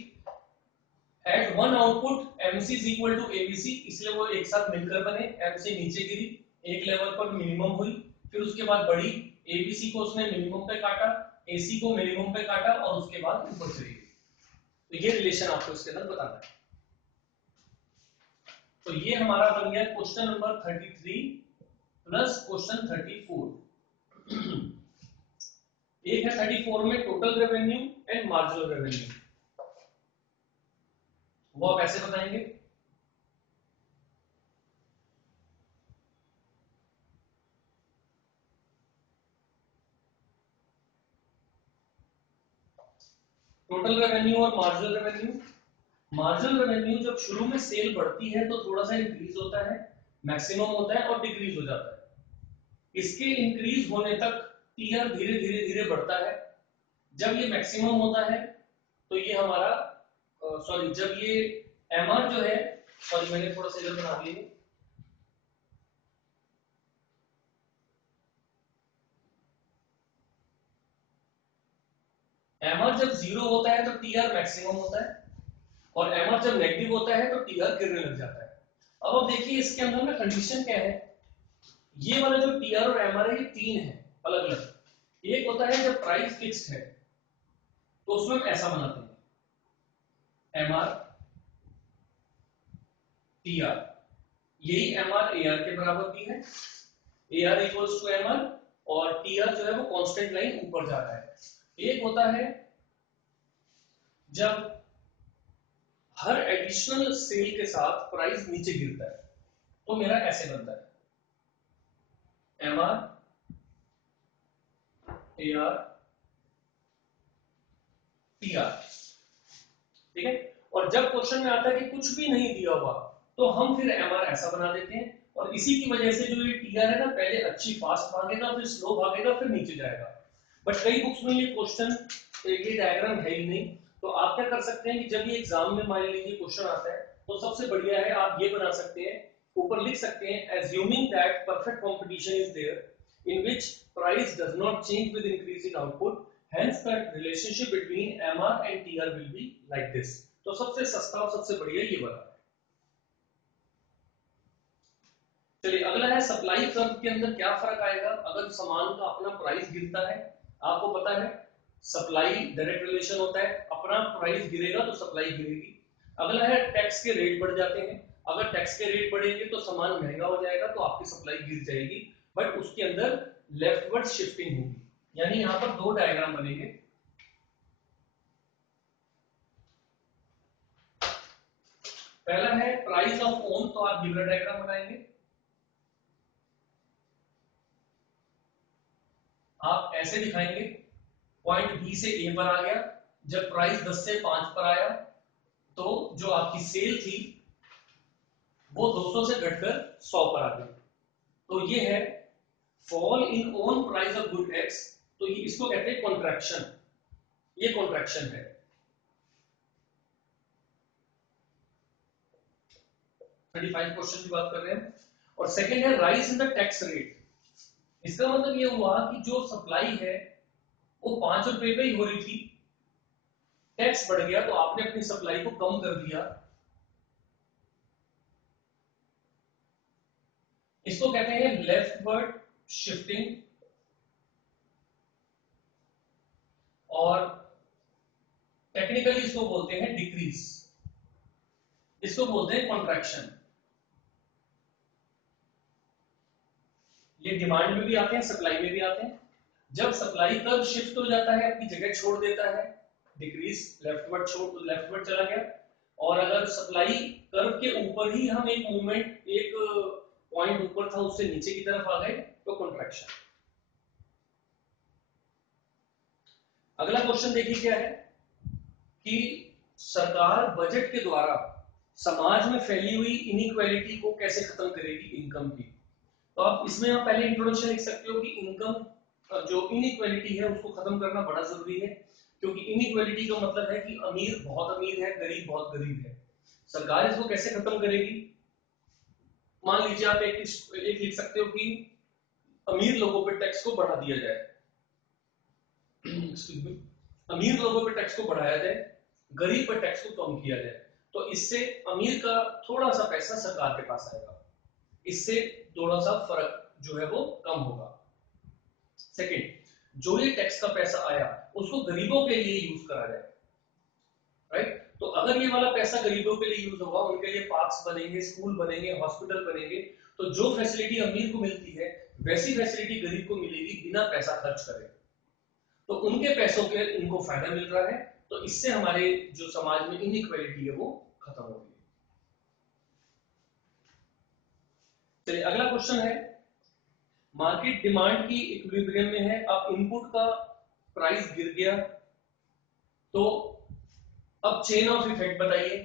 at one output MC is equal to ABC, इसलिए वो एक साथ मिलकर बने, एमसी नीचे गिरी, एक लेवल पर मिनिमम हुई, फिर उसके बाद बढ़ी, एबीसी को उसने मिनिमम पे काटा, एसी को मिनिमम पे काटा और उसके बाद ऊपर चली गई। तो ये रिलेशन आपको इसके अंदर बताना है। तो ये हमारा बन गया क्वेश्चन नंबर 33 प्लस क्वेश्चन 34। एक है 34 में total revenue and marginal revenue, वो आप ऐसे बताएंगे। टोटल रेवेन्यू और मार्जिनल रेवेन्यू, मार्जिनल रेवेन्यू जब शुरू में सेल बढ़ती है तो थोड़ा सा इंक्रीज होता है, मैक्सिमम होता है और डिक्रीज हो जाता है। इसके इंक्रीज होने तक टीआर धीरे धीरे धीरे बढ़ता है, जब ये मैक्सिमम होता है तो ये हमारा जब ये एमआर जो है, मैंने थोड़ा सा इधर बना दिया, एमआर जब जीरो होता है तो टीआर मैक्सिमम होता है, और एमआर जब नेगेटिव होता है तो टीआर गिरने लग जाता है। अब आप देखिए इसके अंदर में कंडीशन क्या है, ये वाला जो टीआर और एमआर है ये तीन है अलग अलग। एक होता है जब प्राइस फिक्स्ड है तो उसमें हम ऐसा बनाते हैं, एमआर टीआर, यही एमआर एआर के बराबर भी है, एआर इक्वल्स टू एमआर, और टीआर जो है वो कांस्टेंट लाइन ऊपर जा रहा है। एक होता है जब हर एडिशनल सेल के साथ प्राइस नीचे गिरता है, तो मेरा ऐसे बनता है, एमआर एआर टीआर, ठीक है। और जब क्वेश्चन में आता है कि कुछ भी नहीं दिया हुआ तो हम फिर एमआर ऐसा बना देते हैं, और इसी की वजह से जो ये टीआर है ना, पहले अच्छी फास्ट भागेगा, फिर स्लो भागेगा, फिर नीचे जाएगा। बट कई बुक्स में ये क्वेश्चन, ये डायग्राम है ही नहीं, तो आप क्या कर सकते हैं कि जब ये एग्जाम में मान लीजिए क्वेश्चन आता है तो सबसे बढ़िया है आप ये बना सकते हैं, ऊपर लिख सकते हैं, assuming that perfect competition is there in which price does not change with increase in output, hence the relationship between MR and TR will be like this। तो सबसे सस्ता और सबसे बढ़िया ये वाला है। चलिए अगला है सप्लाई कर्व के अंदर क्या फर्क आएगा अगर सामान का अपना प्राइस गिरता है। आपको पता है सप्लाई डायरेक्ट रिलेशन होता है, अपना प्राइस गिरेगा तो सप्लाई गिरेगी। अगला है टैक्स के रेट बढ़ जाते हैं, अगर टैक्स के रेट बढ़ेंगे तो सामान महंगा हो जाएगा तो आपकी सप्लाई गिर जाएगी, बट उसके अंदर लेफ्टवर्ड शिफ्टिंग होगी। यानी यहां पर दो डायग्राम बनेंगे। पहला है प्राइस ऑफ ओन, तो आप गिवर डायग्राम बनाएंगे। आप ऐसे दिखाएंगे पॉइंट बी से ए पर आ गया, जब प्राइस 10 से 5 पर आया तो जो आपकी सेल थी वो 200 से घटकर 100 पर आ गई। तो ये है fall in own price of good x, तो ये इसको कहते हैं कॉन्ट्रैक्शन, ये कॉन्ट्रैक्शन है। 35 क्वेश्चन की बात कर रहे हैं। और सेकंड है rise in the tax rate, इसका मतलब ये हुआ कि जो सप्लाई है वो 5 रुपए पे ही हो रही थी, टैक्स बढ़ गया तो आपने अपनी सप्लाई को कम कर दिया। इसको कहते हैं लेफ्टवर्ड शिफ्टिंग, और टेक्निकली इसको बोलते हैं डिक्रीज, इसको बोलते हैं कॉन्ट्रैक्शन। ये डिमांड में भी आते हैं, सप्लाई में भी आते हैं। जब सप्लाई कर्व शिफ्ट हो जाता है, अपनी जगह छोड़ देता है, डिक्रीज लेफ्टवर्ड चला गया, और अगर सप्लाई कर्व के ऊपर ही हम एक मूवमेंट, एक पॉइंट ऊपर था उससे नीचे की तरफ आ गए तो कॉन्ट्रैक्शन। अगला क्वेश्चन देखिए क्या है कि सरकार बजट के द्वारा समाज में फैली हुई इनइक्वालिटी को कैसे खत्म करेगी इनकम की। तो आप इसमें आप पहले इंट्रोडक्शन लिख सकते हो कि इनकम जो इनइक्वालिटी है उसको खत्म करना बड़ा जरूरी है, क्योंकि इनइक्वालिटी का मतलब है कि अमीर बहुत अमीर है, गरीब बहुत गरीब है। सरकार इसको कैसे खत्म करेगी? मान लीजिए आप एक लिख सकते हो कि अमीर लोगों पे टैक्स को बढ़ा दिया जाए, अमीर लोगों पे टैक्स को बढ़ाया जाए, गरीब पर टैक्स को कम किया जाए, तो इससे अमीर का थोड़ा सा पैसा सरकार के पास आएगा, इससे थोड़ा सा फर्क जो है वो कम होगा। सेकंड, जो ये टैक्स का पैसा आया उसको गरीबों के लिए यूज करा जाए, राइट। तो अगर ये वाला पैसा गरीबों के लिए यूज होगा, उनके लिए पार्क्स बनेंगे, स्कूल बनेंगे, हॉस्पिटल बनेंगे, तो जो फैसिलिटी अमीर को मिलती है वैसी फैसिलिटी गरीब को मिलेगी बिना पैसा खर्च करे, तो उनके पैसों के उनको फायदा मिल रहा है, तो इससे हमारे जो समाज में इनइक्वालिटी है वो खत्म होगी। चलिए अगला क्वेश्चन है, मार्केट डिमांड की इक्विलिब्रियम में है, अब इनपुट का प्राइस गिर गया, तो अब चेन ऑफ इफेक्ट बताइए।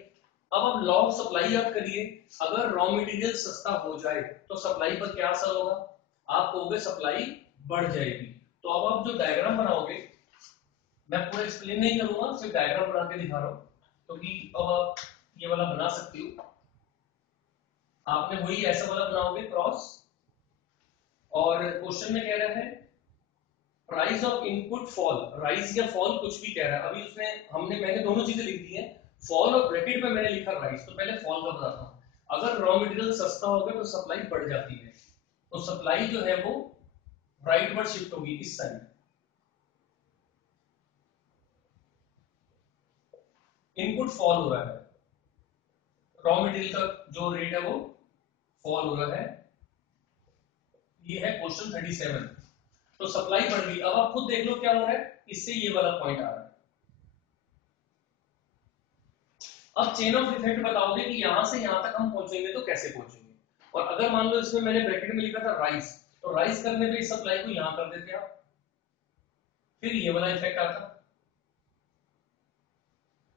अब आप लॉ ऑफ सप्लाई याद करिए, अगर रॉ मटेरियल सस्ता हो जाए तो सप्लाई पर क्या असर होगा? आप कहोगे सप्लाई बढ़ जाएगी। तो अब आप जो डायग्राम बनाओगे, मैं पूरा एक्सप्लेन नहीं करूंगा, सिर्फ डायग्राम बना के दिखा रहा हूं, क्योंकि अब आप ये वाला बना सकते हो। आपने वही ऐसा वाला बनाओगे क्रॉस, और क्वेश्चन में कह रहा है price of input fall, rise या फॉल कुछ भी कह रहा है, अभी उसने मैंने दोनों चीजें लिख दी है, फॉल और ब्रैकेट में मैंने लिखा राइज, तो पहले फॉल का बताता हूं। अगर रॉ मटेरियल सस्ता हो गया तो सप्लाई बढ़ जाती है, तो सप्लाई जो है वो राइटवर्ड शिफ्ट होगी इस साइड, इनपुट फॉल हो रहा है, रॉ मटेरियल का जो रेट है वो फॉल हो रहा है। ये है क्वेश्चन 37, तो सप्लाई बढ़ गई। अब आप खुद देख लो क्या हो रहा है, इससे ये वाला पॉइंट आ रहा है। अब चेन ऑफ इफेक्ट बताओगे कि यहां से यहां तक हम पहुंचेंगे तो कैसे पहुंचेंगे, और अगर मान लो इसमें मैंने ब्रैकेट में लिखा था राइस, तो राइस करने पे इस सप्लाई को यहां कर देते आप, फिर ये वाला इफेक्ट आता,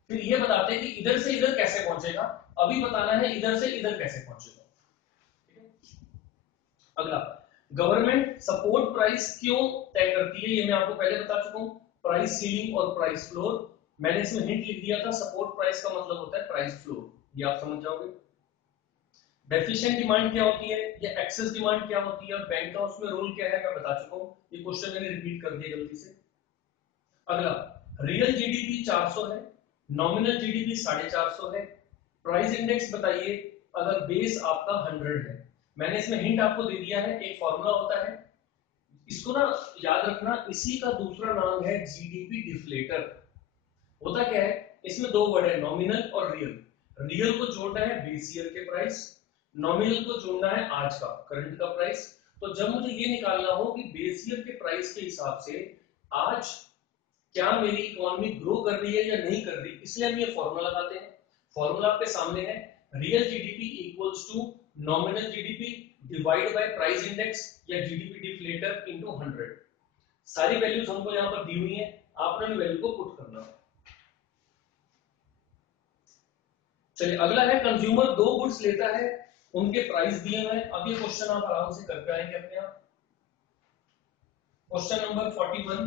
फिर ये बताते कि इधर से इधर कैसे पहुंचेगा, अभी बताना है इधर से इधर कैसे पहुंचेगा। ठीक है, अगला गवर्नमेंट सपोर्ट प्राइस क्यों तय करती है, ये मैं आपको पहले बता चुका हूं, प्राइस सीलिंग और प्राइस फ्लोर। मैंने इसमें हिंट लिख दिया था, सपोर्ट प्राइस का मतलब होता है प्राइस फ्लोर, ये आप समझ जाओगे। डेफिशिएंट डिमांड क्या होती है या एक्सेस डिमांड क्या होती है, और बैंक का उसमें रोल क्या है मैं बता चुका हूं, ये क्वेश्चन मैंने रिपीट कर दिया गलती से। अगला रियल जीडीपी 400 है, नॉमिनल जीडीपी 450 है, प्राइस इंडेक्स बताइए अगर बेस आपका 100 है, मैंने इसमें हिंट आपको दे दिया है, एक फॉर्मूला होता है, इसको ना याद रखना, इसी का दूसरा नाम है जीडीपी डिफ्लेटर। होता क्या है, इसमें दो वर्ड है, नॉमिनल और रियल। रियल को जोड़ना है बेस ईयर के प्राइस, नॉमिनल को जोड़ना है आज का करंट का प्राइस। तो जब मुझे ये निकालना हो कि बेस ईयर के प्राइस के हिसाब से आज क्या मेरी इकोनॉमी ग्रो कर रही है या नहीं कर रही, इसलिए हम ये फॉर्मूला लगाते हैं। फॉर्मूला आपके सामने है, real GDP equals to nominal GDP divide by price index या जीडीपी डिफ्लेटर इनटू 100। सारी वैल्यूज हमको यहाँ पर दी हुई है, आपने वैल्यू को पुट करना है। चलिए अगला है, कंज्यूमर दो गुड्स लेता है, उनके प्राइस दिए हुए हैं। अब ये क्वेश्चन आप आराम से कर पाएंगे अपने आप। क्वेश्चन नंबर 41,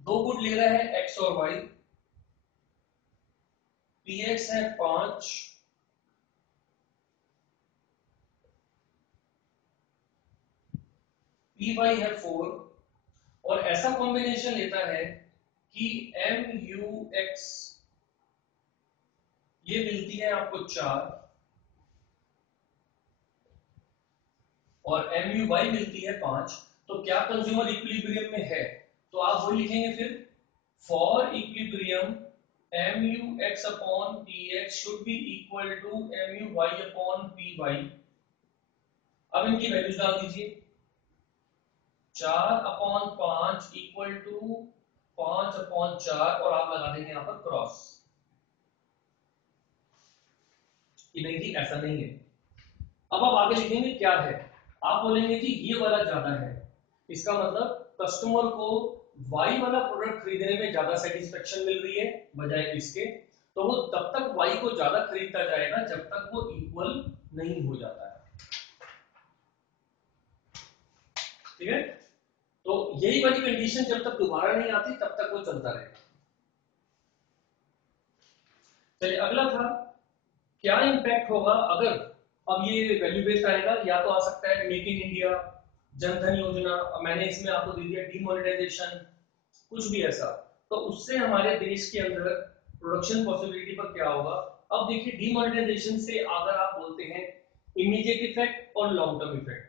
दो गुड ले रहा है एक्स और वाई, पी एक्स है 5, पी वाई है 4, और ऐसा कॉम्बिनेशन लेता है कि एम यू एक्स ये मिलती है आपको 4 और एम यू वाई मिलती है 5। तो क्या कंज्यूमर इक्विलिब्रियम में है? तो आप वो लिखेंगे फिर, for equilibrium M U X upon P X should be equal to M U Y upon P Y. अब इनकी वैल्यूज डाल दीजिए, 4/5 इक्वल टू 5/4, और आप लगा देंगे यहां पर क्रॉस, कि नहीं जी ऐसा नहीं है। अब आप आगे लिखेंगे क्या है, आप बोलेंगे जी ये वाला ज्यादा है, इसका मतलब कस्टमर को वाई वाला प्रोडक्ट खरीदने में ज्यादा सेटिस्फेक्शन मिल रही है बजाय इसके, तो वो तब तक वाई को ज्यादा खरीदता जाएगा जब तक वो इक्वल नहीं हो जाता है। ठीक है, तो यही वाली कंडीशन जब तक दोबारा नहीं आती तब तक वो चलता रहेगा। चलिए अगला था, क्या इंपैक्ट होगा अगर, अब ये वैल्यू बेस्ड आएगा, या तो आ सकता है मेक इन इंडिया, जनधन योजना, मैंने इसमें आपको दे दिया डिमोनेटाइजेशन, कुछ भी ऐसा, तो उससे हमारे देश के अंदर प्रोडक्शन पॉसिबिलिटी पर क्या होगा। अब देखिए डिमोनेटाइजेशन से अगर आप बोलते हैं इमीडिएट इफेक्ट और long term effect.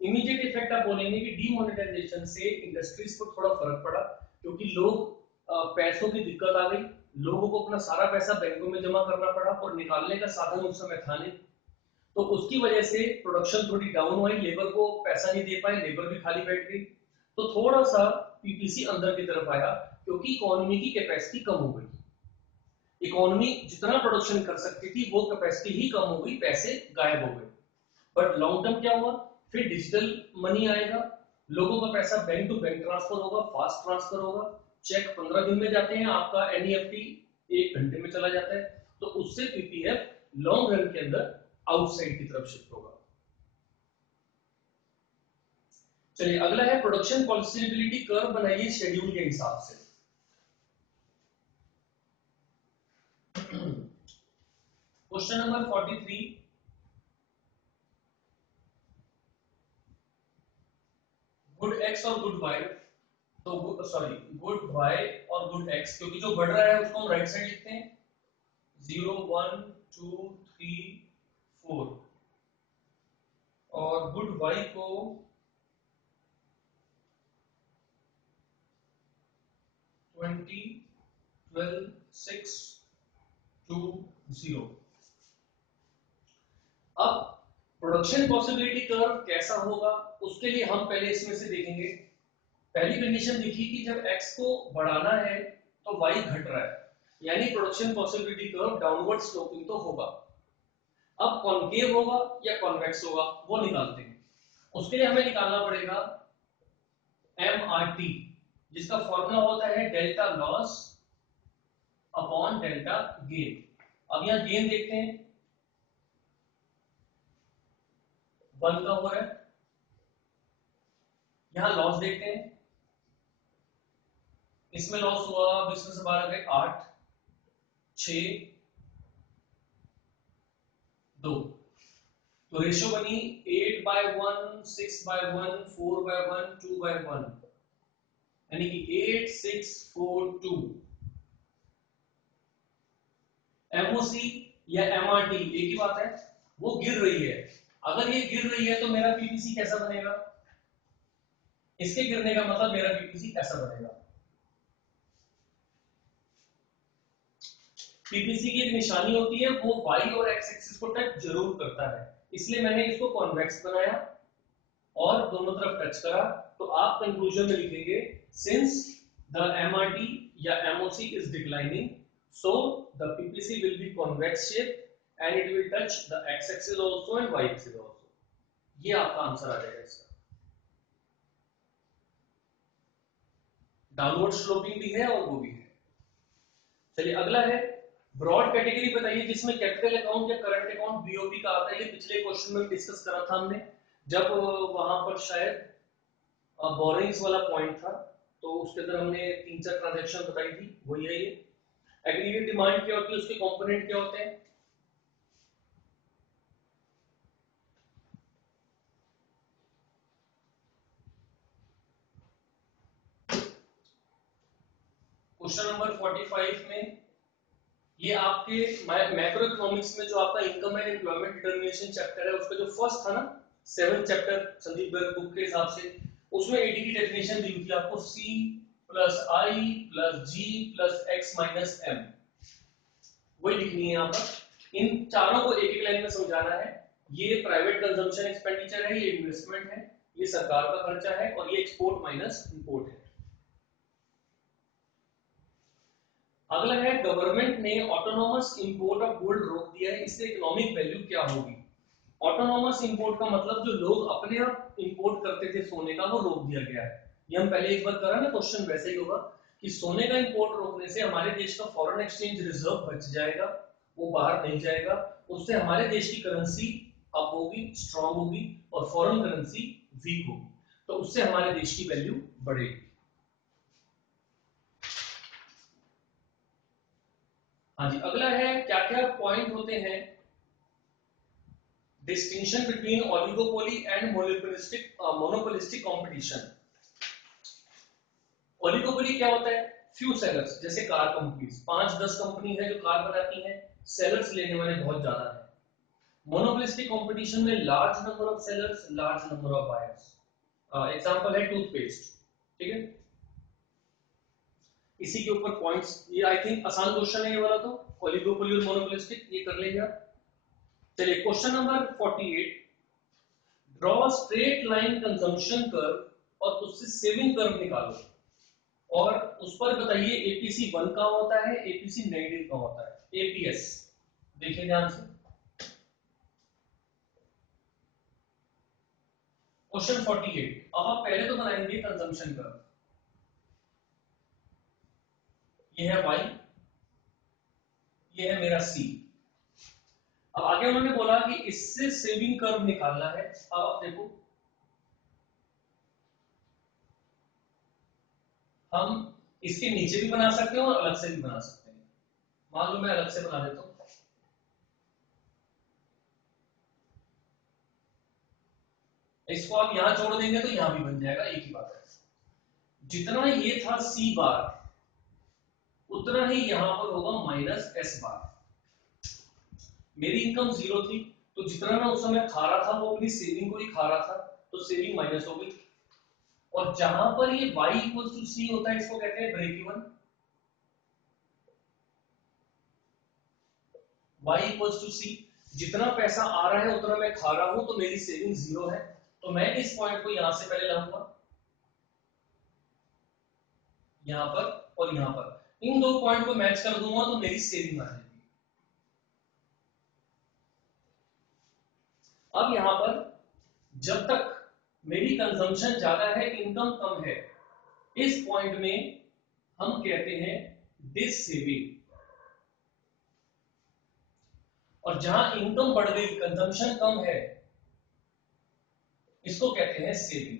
Immediate effect आप बोलेंगे कि डिमोनेटाइजेशन से इंडस्ट्रीज को थोड़ा फर्क पड़ा, क्योंकि लोग पैसों की दिक्कत आ गई, लोगों को अपना सारा पैसा बैंकों में जमा करना पड़ा और निकालने का साधन उस समय था नहीं, तो उसकी वजह से प्रोडक्शन थोड़ी डाउन हुई, लेबर को पैसा नहीं दे पाए, लेबर भी खाली बैठ गई, तो थोड़ा सा पीपीसी अंदर की तरफ आया, क्योंकि इकोनॉमी की कैपेसिटी कम हो गई। इकोनॉमी जितना प्रोडक्शन कर सकती थी वो कैपेसिटी ही कम हो गई, पैसे गायब हो गए। बट लॉन्ग टर्म क्या हुआ, फिर डिजिटल मनी आएगा, लोगों का पैसा बैंक टू बैंक ट्रांसफर होगा, फास्ट ट्रांसफर होगा, चेक 15 दिन में जाते हैं, आपका एनईएफटी 1 घंटे में चला जाता है, तो उससे पीपीएफ लॉन्ग रन के अंदर आउटसाइड की तरफ शिफ्ट होगा। चलिए अगला है, प्रोडक्शन पॉसिबिलिटी कर्व बनाइए शेड्यूल के हिसाब से। क्वेश्चन नंबर 43, गुड एक्स और गुड वाई, तो सॉरी गुड वाई और गुड एक्स, क्योंकि जो बढ़ रहा है उसको हम राइट साइड लिखते हैं, 0 1 2 3 4, और गुड वाई को 20 12 6 2 0। अब प्रोडक्शन पॉसिबिलिटी कर्व कैसा होगा, उसके लिए हम पहले इसमें से देखेंगे। पहली कंडीशन देखिए कि जब x को बढ़ाना है तो y घट रहा है, यानी production possibility curve downward sloping तो होगा। अब कॉन्केव होगा या कॉन्वेक्स होगा वो निकालते हैं। उसके लिए हमें निकालना पड़ेगा MRT, जिसका फॉर्मूला होता है delta loss upon delta gain. अब यहां गेन देखते हैं, 1 का हो रहा है, यहां लॉस देखते हैं, इसमें लॉस हुआ 20 में से 12 गए 8 6 2, तो रेशियो बनी 8/1 6/1 4/1 2/1, यानी कि 8 6 4 2। एमओसी या एमआरटी एक ही बात है, वो गिर रही है। अगर ये गिर रही है तो मेरा पीपीसी कैसा बनेगा, इसके गिरने का मतलब मेरा पीपीसी कैसा बनेगा। पीपीसी की एक निशानी होती है, वो वाई और एक्स एक्सिस को टच जरूर करता है, इसलिए मैंने इसको कॉन्वेक्स बनाया और दोनों तरफ टच करा। तो आप कंक्लूजन में लिखेंगे सिंस द एमआरटी या MOC is declining, so the PPC will be convex shape and it will touch the X axis also and Y axis also. ये आपका आंसर आ जाएगा इसका। डाउनवर्ड स्लोपिंग भी है और वो भी है। चलिए अगला है ब्रॉड कैटेगरी बताइए जिसमें कैपिटल अकाउंट या करंट अकाउंट बीओपी का आता है। ये पिछले क्वेश्चन में डिस्कस करा था हमने, जब वहां पर शायद बोरिंग्स वाला पॉइंट था, तो उसके अंदर हमने 3-4 ट्रांजैक्शन बताई थी, वही है ये। एग्रीगेट डिमांड क्या होती है, उसके कंपोनेंट क्या होते हैं। क्वेश्चन नंबर 45 में ये आपके मैक्रो इकोनॉमिक्स में जो आपका income and employment determination chapter है, उसका जो फर्स्ट था ना 7th chapter Sandeep Garg book के हिसाब से, उसमें एडी की डेफिनेशन दी हुई थी आपको, सी प्लस आई प्लस जी प्लस एक्स माइनस एम, वही लिखनी है यहाँ पर। इन चारों को एक एक लाइन में समझाना है। ये प्राइवेट कंजम्पशन एक्सपेंडिचर है, ये इन्वेस्टमेंट है, ये सरकार का खर्चा है, और ये एक्सपोर्ट माइनस इंपोर्ट है। अगला है गवर्नमेंट ने ऑटोनोमस इंपोर्ट ऑफ गोल्ड रोक दिया है, इससे इकोनॉमिक वैल्यू क्या होगी। ऑटोनोमस इंपोर्ट का मतलब जो लोग अपने आप इंपोर्ट करते थे सोने का, वो रोक दिया गया है। ये हम पहले एक बार करा ना, क्वेश्चन वैसे ही होगा कि सोने का इंपोर्ट रोकने से हमारे देश का फॉरेन एक्सचेंज रिजर्व बच जाएगा, वो बाहर नहीं जाएगा, उससे हमारे देश की करेंसी अप होगी, स्ट्रांग होगी, और फॉरेन करेंसी वीक होगी, तो उससे हमारे देश की वैल्यू बढ़ेगी। हाँ जी, अगला है क्या क्या पॉइंट होते हैं distinction between oligopoly and monopolistic competition. Oligopoly क्या होता है, फ्यू सेलर्स, जैसे कार कंपनीज 5-10 कंपनी है जो कार बनाती हैं, सेलर्स लेने वाले बहुत ज्यादा है। मोनोपोलिस्टिक कंपटीशन में large number of sellers, large number of buyers. Example है टूथपेस्ट, ठीक है। इसी के ऊपर पॉइंट्स, ये आई थिंक आसान क्वेश्चन है ये वाला, तो ओलिगोपोली और मोनोपोलिस्टिक ये कर लेंगे आप। चलिए question number 48, draw straight line consumption curve और उससे सेविंग कर्व निकालो, और उस पर बताइए एपीसी 1 कहां होता है, एपीसी नेगेटिव कहां होता है। एपीएस देखिए ध्यान से, क्वेश्चन 48। अब आप पहले तो बनाएंगे कंजम्पशन कर्व, ये है वाई, ये है मेरा सी। अब आगे उन्होंने बोला कि इससे सेविंग कर्व निकालना है। अब आप देखो, हम इसके नीचे भी बना सकते हैं और अलग से भी बना सकते हैं। मान लो मैं अलग से बना देता हूं, इसको आप यहां जोड़ देंगे तो यहां भी बन जाएगा, एक ही बात है। जितना ये था सी बार, उतना ही यहां पर होगा माइनस एस बार। मेरी इनकम 0 थी, तो जितना मैं उस समय खा रहा था वो अपनी सेविंग को ही खा रहा था, तो सेविंग माइनस हो गई। और जहां पर ये y इक्वल टू सी होता है, इसको कहते हैं break even. y equal to C, जितना पैसा आ रहा है उतना मैं खा रहा हूं, तो मेरी सेविंग 0 है, तो मैं इस पॉइंट को यहां से पहले लाऊंगा, यहां पर और यहां पर, इन दो पॉइंट को मैच कर दूंगा तो मेरी सेविंग आ जाएगी। अब यहां पर जब तक मेरी कंजम्पशन ज्यादा है, इनकम कम है, इस पॉइंट में हम कहते हैं दिस सेविंग, और जहां इनकम बढ़ गई, कंजम्पशन कम है, इसको कहते हैं सेविंग।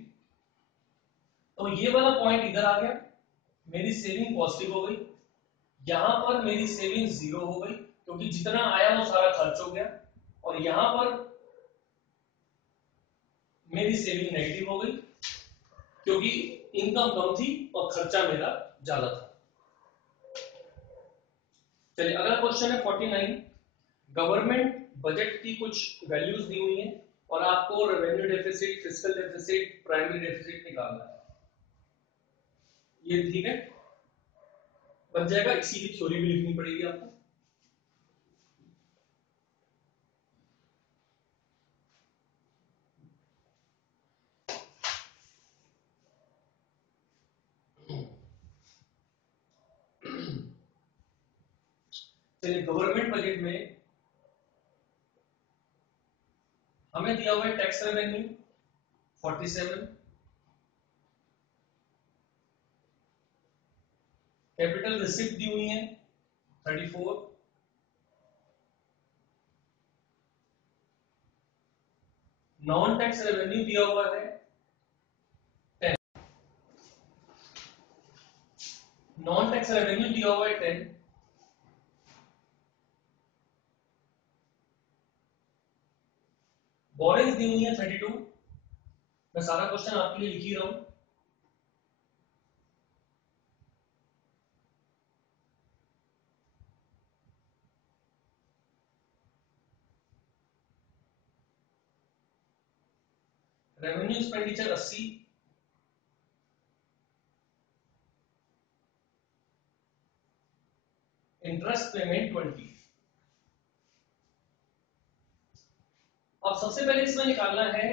तो ये वाला पॉइंट इधर आ गया, मेरी सेविंग पॉजिटिव हो गई, यहां पर मेरी सेविंग 0 हो गई क्योंकि जितना आया वो सारा खर्च हो गया, और यहां पर मेरी सेविंग नेगेटिव हो गई क्योंकि इनकम कम थी और खर्चा मेरा ज्यादा था। चलिए अगला क्वेश्चन है 49, गवर्नमेंट बजट की कुछ वैल्यूज दी हुई हैं और आपको revenue deficit, fiscal deficit, primary deficit निकालना है। ये ठीक है, बन जाएगा। इसी की थ्योरी भी लिखनी पड़ेगी आपको। चलिए, गवर्नमेंट बजट में हमें दिया हुआ है टैक्स रेवेन्यू 47, कैपिटल रिसिप्ट दी हुई है 34, नॉन टैक्स रेवेन्यू दिया हुआ है 10, नॉन टैक्स रेवेन्यू दिया हुआ है 10, बोरिंग्स दी हुई है 32। मैं सारा क्वेश्चन आपके लिए लिख ही रहा हूं। Revenue expenditure 80, interest payment 20। अब सबसे पहले इसमें निकालना है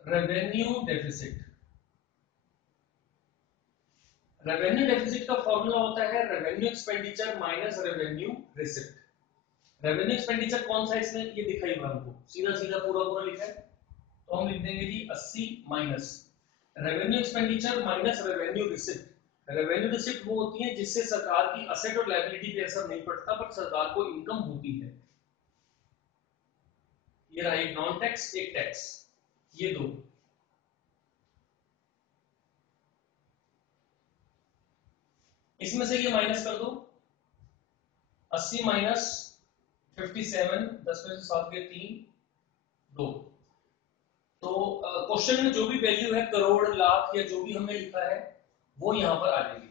रेवेन्यू डेफिसिट। रेवेन्यू डेफिसिट का फॉर्मूला होता है revenue expenditure minus revenue receipt. Revenue expenditure कौन सा है इसमें, ये दिखाई हुआ हमको, सीधा सीधा पूरा पूरा लिखा है, तो हम लिख देंगे जी 80 minus revenue expenditure minus revenue receipt. Revenue receipt वो होती है जिससे सरकार की असेट और लायबिलिटी पे असर नहीं पड़ता, बट सरकार को इनकम होती है। ये रहा एक नॉन टैक्स, एक टैक्स, ये दो। इसमें से ये माइनस कर दो, 80 माइनस 57, 10 में से 7 गए 3, 2। तो क्वेश्चन में जो भी वैल्यू है, करोड़, लाख या जो भी हमने लिखा है, वो यहां पर आ जाएगी।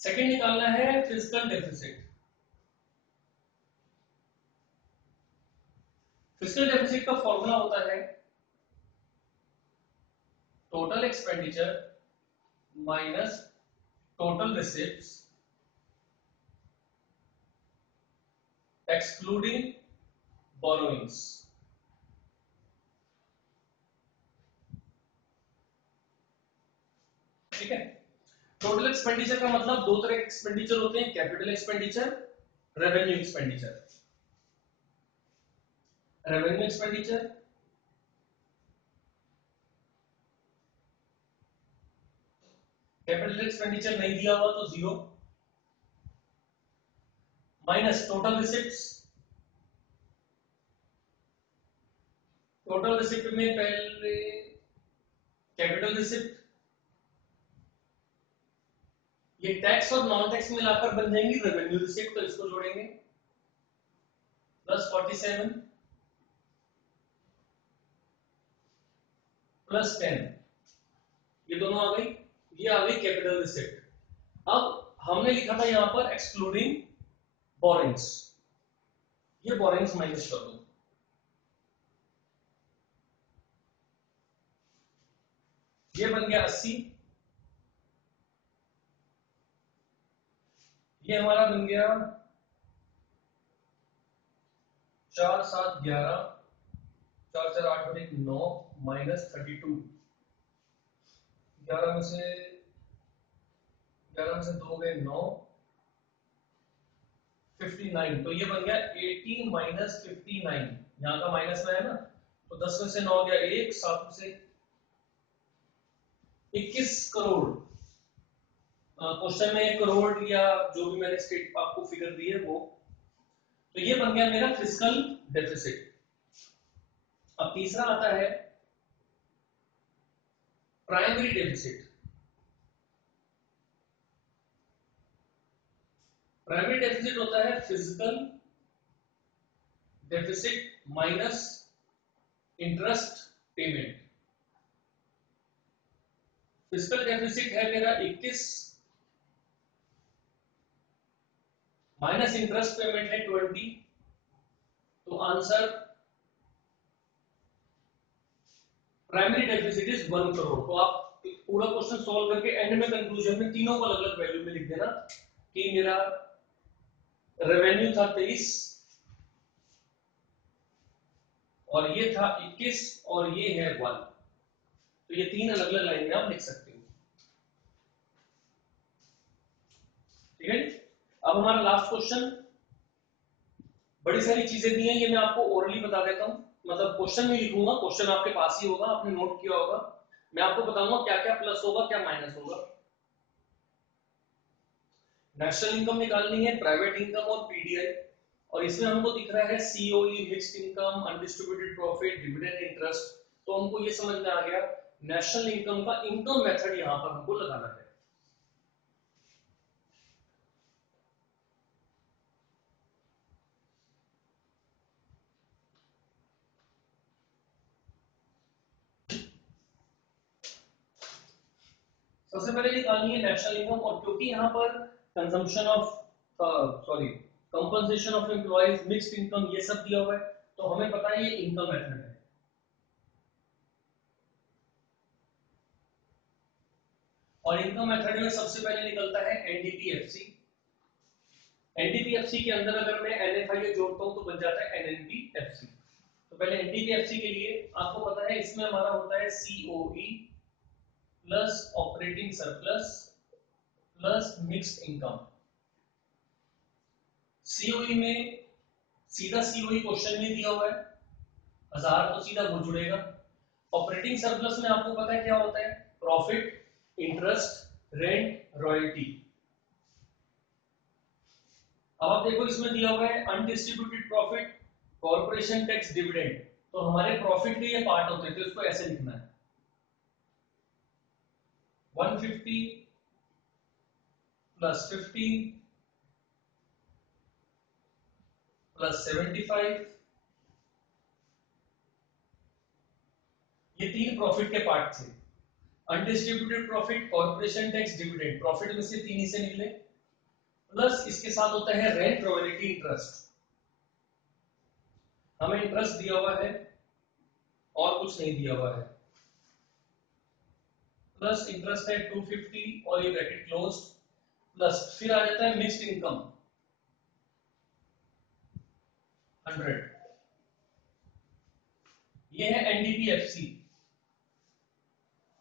सेकंड निकालना है फिस्कल डेफिसिट। फिस्कल डेफिसिट का फॉर्मूला होता है total expenditure minus total receipts excluding borrowings. ठीक है, टोटल एक्सपेंडिचर का मतलब दो तरह के एक्सपेंडिचर होते हैं, capital expenditure, revenue expenditure. Revenue expenditure capital expenditure नहीं दिया हुआ तो 0, minus total receipts. Total receipt में पहले कैपिटल रिसिप्ट, ये टैक्स और नॉन टैक्स मिलाकर बन जाएंगी रेवेन्यू रिसिप्ट, तो इसको जोड़ेंगे प्लस 47 प्लस 10, ये दोनों आ गई, ये आ गई कैपिटल रिसिप्ट। अब हमने लिखा था यहां पर एक्सक्लूडिंग बोरिंग्स, ये बोरिंग्स माइनस कर दो, ये बन गया 80, ये हमारा बन गया 4 7 11, 4 4 8 और 1 9 माइनस 32, 11 में से 2 गए 9, 59, तो ये बन गया 18 माइनस 59, यहाँ का माइनस में है ना, तो 10 में से 9 गया 1, 7 में से 21 करोड़। क्वेश्चन में 1 करोड़ या जो भी मैंने स्टेट आपको फिगर दी है वो, तो ये बन गया मेरा फिस्कल डेफिसिट। अब तीसरा आता है प्राइमरी डेफिसिट। प्राइमरी डेफिसिट होता है physical deficit minus interest payment. Physical deficit है मेरा 21 माइनस इंटरेस्ट पेमेंट है 20, तो answer primary deficit is 1 crore. तो आप पूरा क्वेश्चन सॉल्व करके एंड में कंक्लूजन में तीनों को अलग अलग वैल्यू में लिख देना कि मेरा रेवेन्यू था 23 और ये था 21 और ये है 1। तो ये तीन अलग अलग लाइन में आप लिख सकते हो। ठीक है, अब हमारा लास्ट क्वेश्चन। बड़ी सारी चीजें दी हैं, ये मैं आपको ओरली बता देता हूं, मतलब क्वेश्चन नहीं लिखूंगा, क्वेश्चन आपके पास ही होगा, आपने नोट किया होगा। मैं आपको बताऊंगा क्या क्या प्लस होगा क्या माइनस होगा। नेशनल इनकम निकालनी है, प्राइवेट इनकम और पीडीआई, और इसमें हमको दिख रहा है COE, mixed income, undistributed profit, dividend, interest. तो हमको ये समझ में आ गया नेशनल इनकम का इनकम मेथड यहां पर हमको लगाना है। सबसे पहले निकालनी है नेशनल इनकम, और क्योंकि यहाँ पर consumption of sorry compensation of employees, mixed income ये सब दिया हुआ है, तो हमें पता है ये इनकम मेथड है। और इनकम मेथड में सबसे पहले निकलता है एनडीपीएफसी। एनडीपीएफसी के अंदर अगर मैं एनएफआई जोड़ता हूं तो बन जाता है एनएनपीएफसी। तो पहले एनडीपीएफसी के लिए आपको पता है इसमें हमारा होता है COE plus operating surplus plus mixed income. COE में सीधा सीओई क्वेश्चन में दिया हुआ है, 1000 तो सीधा वो जुड़ेगा। ऑपरेटिंग सरप्लस में आपको पता है क्या होता है, प्रॉफिट, इंटरेस्ट, रेंट, रॉयल्टी। अब आप देखो इसमें दिया हुआ है undistributed profit, corporation tax, dividend. तो हमारे प्रॉफिट के ये पार्ट होते हैं, तो इसको ऐसे लिखना है 150 प्लस 15 प्लस 75। ये तीन प्रॉफिट के पार्ट थे, undistributed profit, corporation tax, dividend. Profit में से तीन ही से निकले, प्लस इसके साथ होता है रेंट, रॉयल्टी, इंटरेस्ट। हमें इंटरेस्ट दिया हुआ है और कुछ नहीं दिया हुआ है, प्लस इंटरेस्ट है 250 और ये ब्रैकेट क्लोज्ड, प्लस फिर आ जाता है मिक्स्ड इनकम 100। ये है एनडीपीएफसी।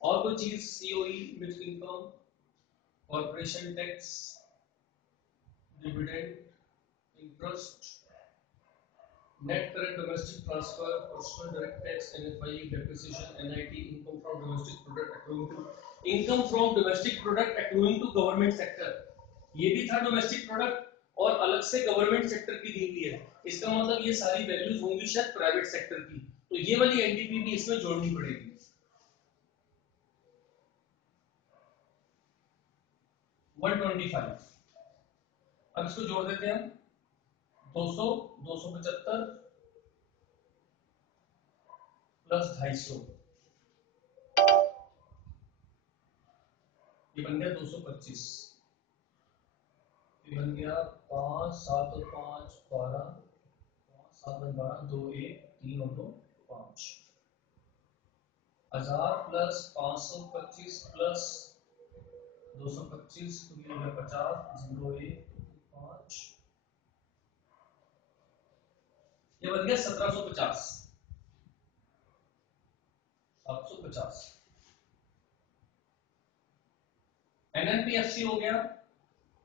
और कोई चीज COE, mixed income, corporation tax, dividend, interest, net current domestic transfer, personal direct tax, NFI, depreciation, NIT, income from domestic product accruing to government sector. ये भी था डोमेस्टिक प्रोडक्ट और अलग से गवर्नमेंट सेक्टर की दी हुई है, इसका मतलब ये सारी वैल्यूज होंगी शायद प्राइवेट सेक्टर की, तो ये वाली एनडीपी भी इसमें जोड़नी पड़ेगी। 125। अब इसको जोड़ देते हैं हम, 200, 275 प्लस 250, ये बन गया 225। ये बन गया 5 7 और 5 12, 5 7 और 12, 2 1 3 और 2 5। 1000 प्लस 525 प्लस 225, तो ये हो गया 50, 0 1 5, ये बन गया 1750, 750। एनएनपीएफसी हो गया,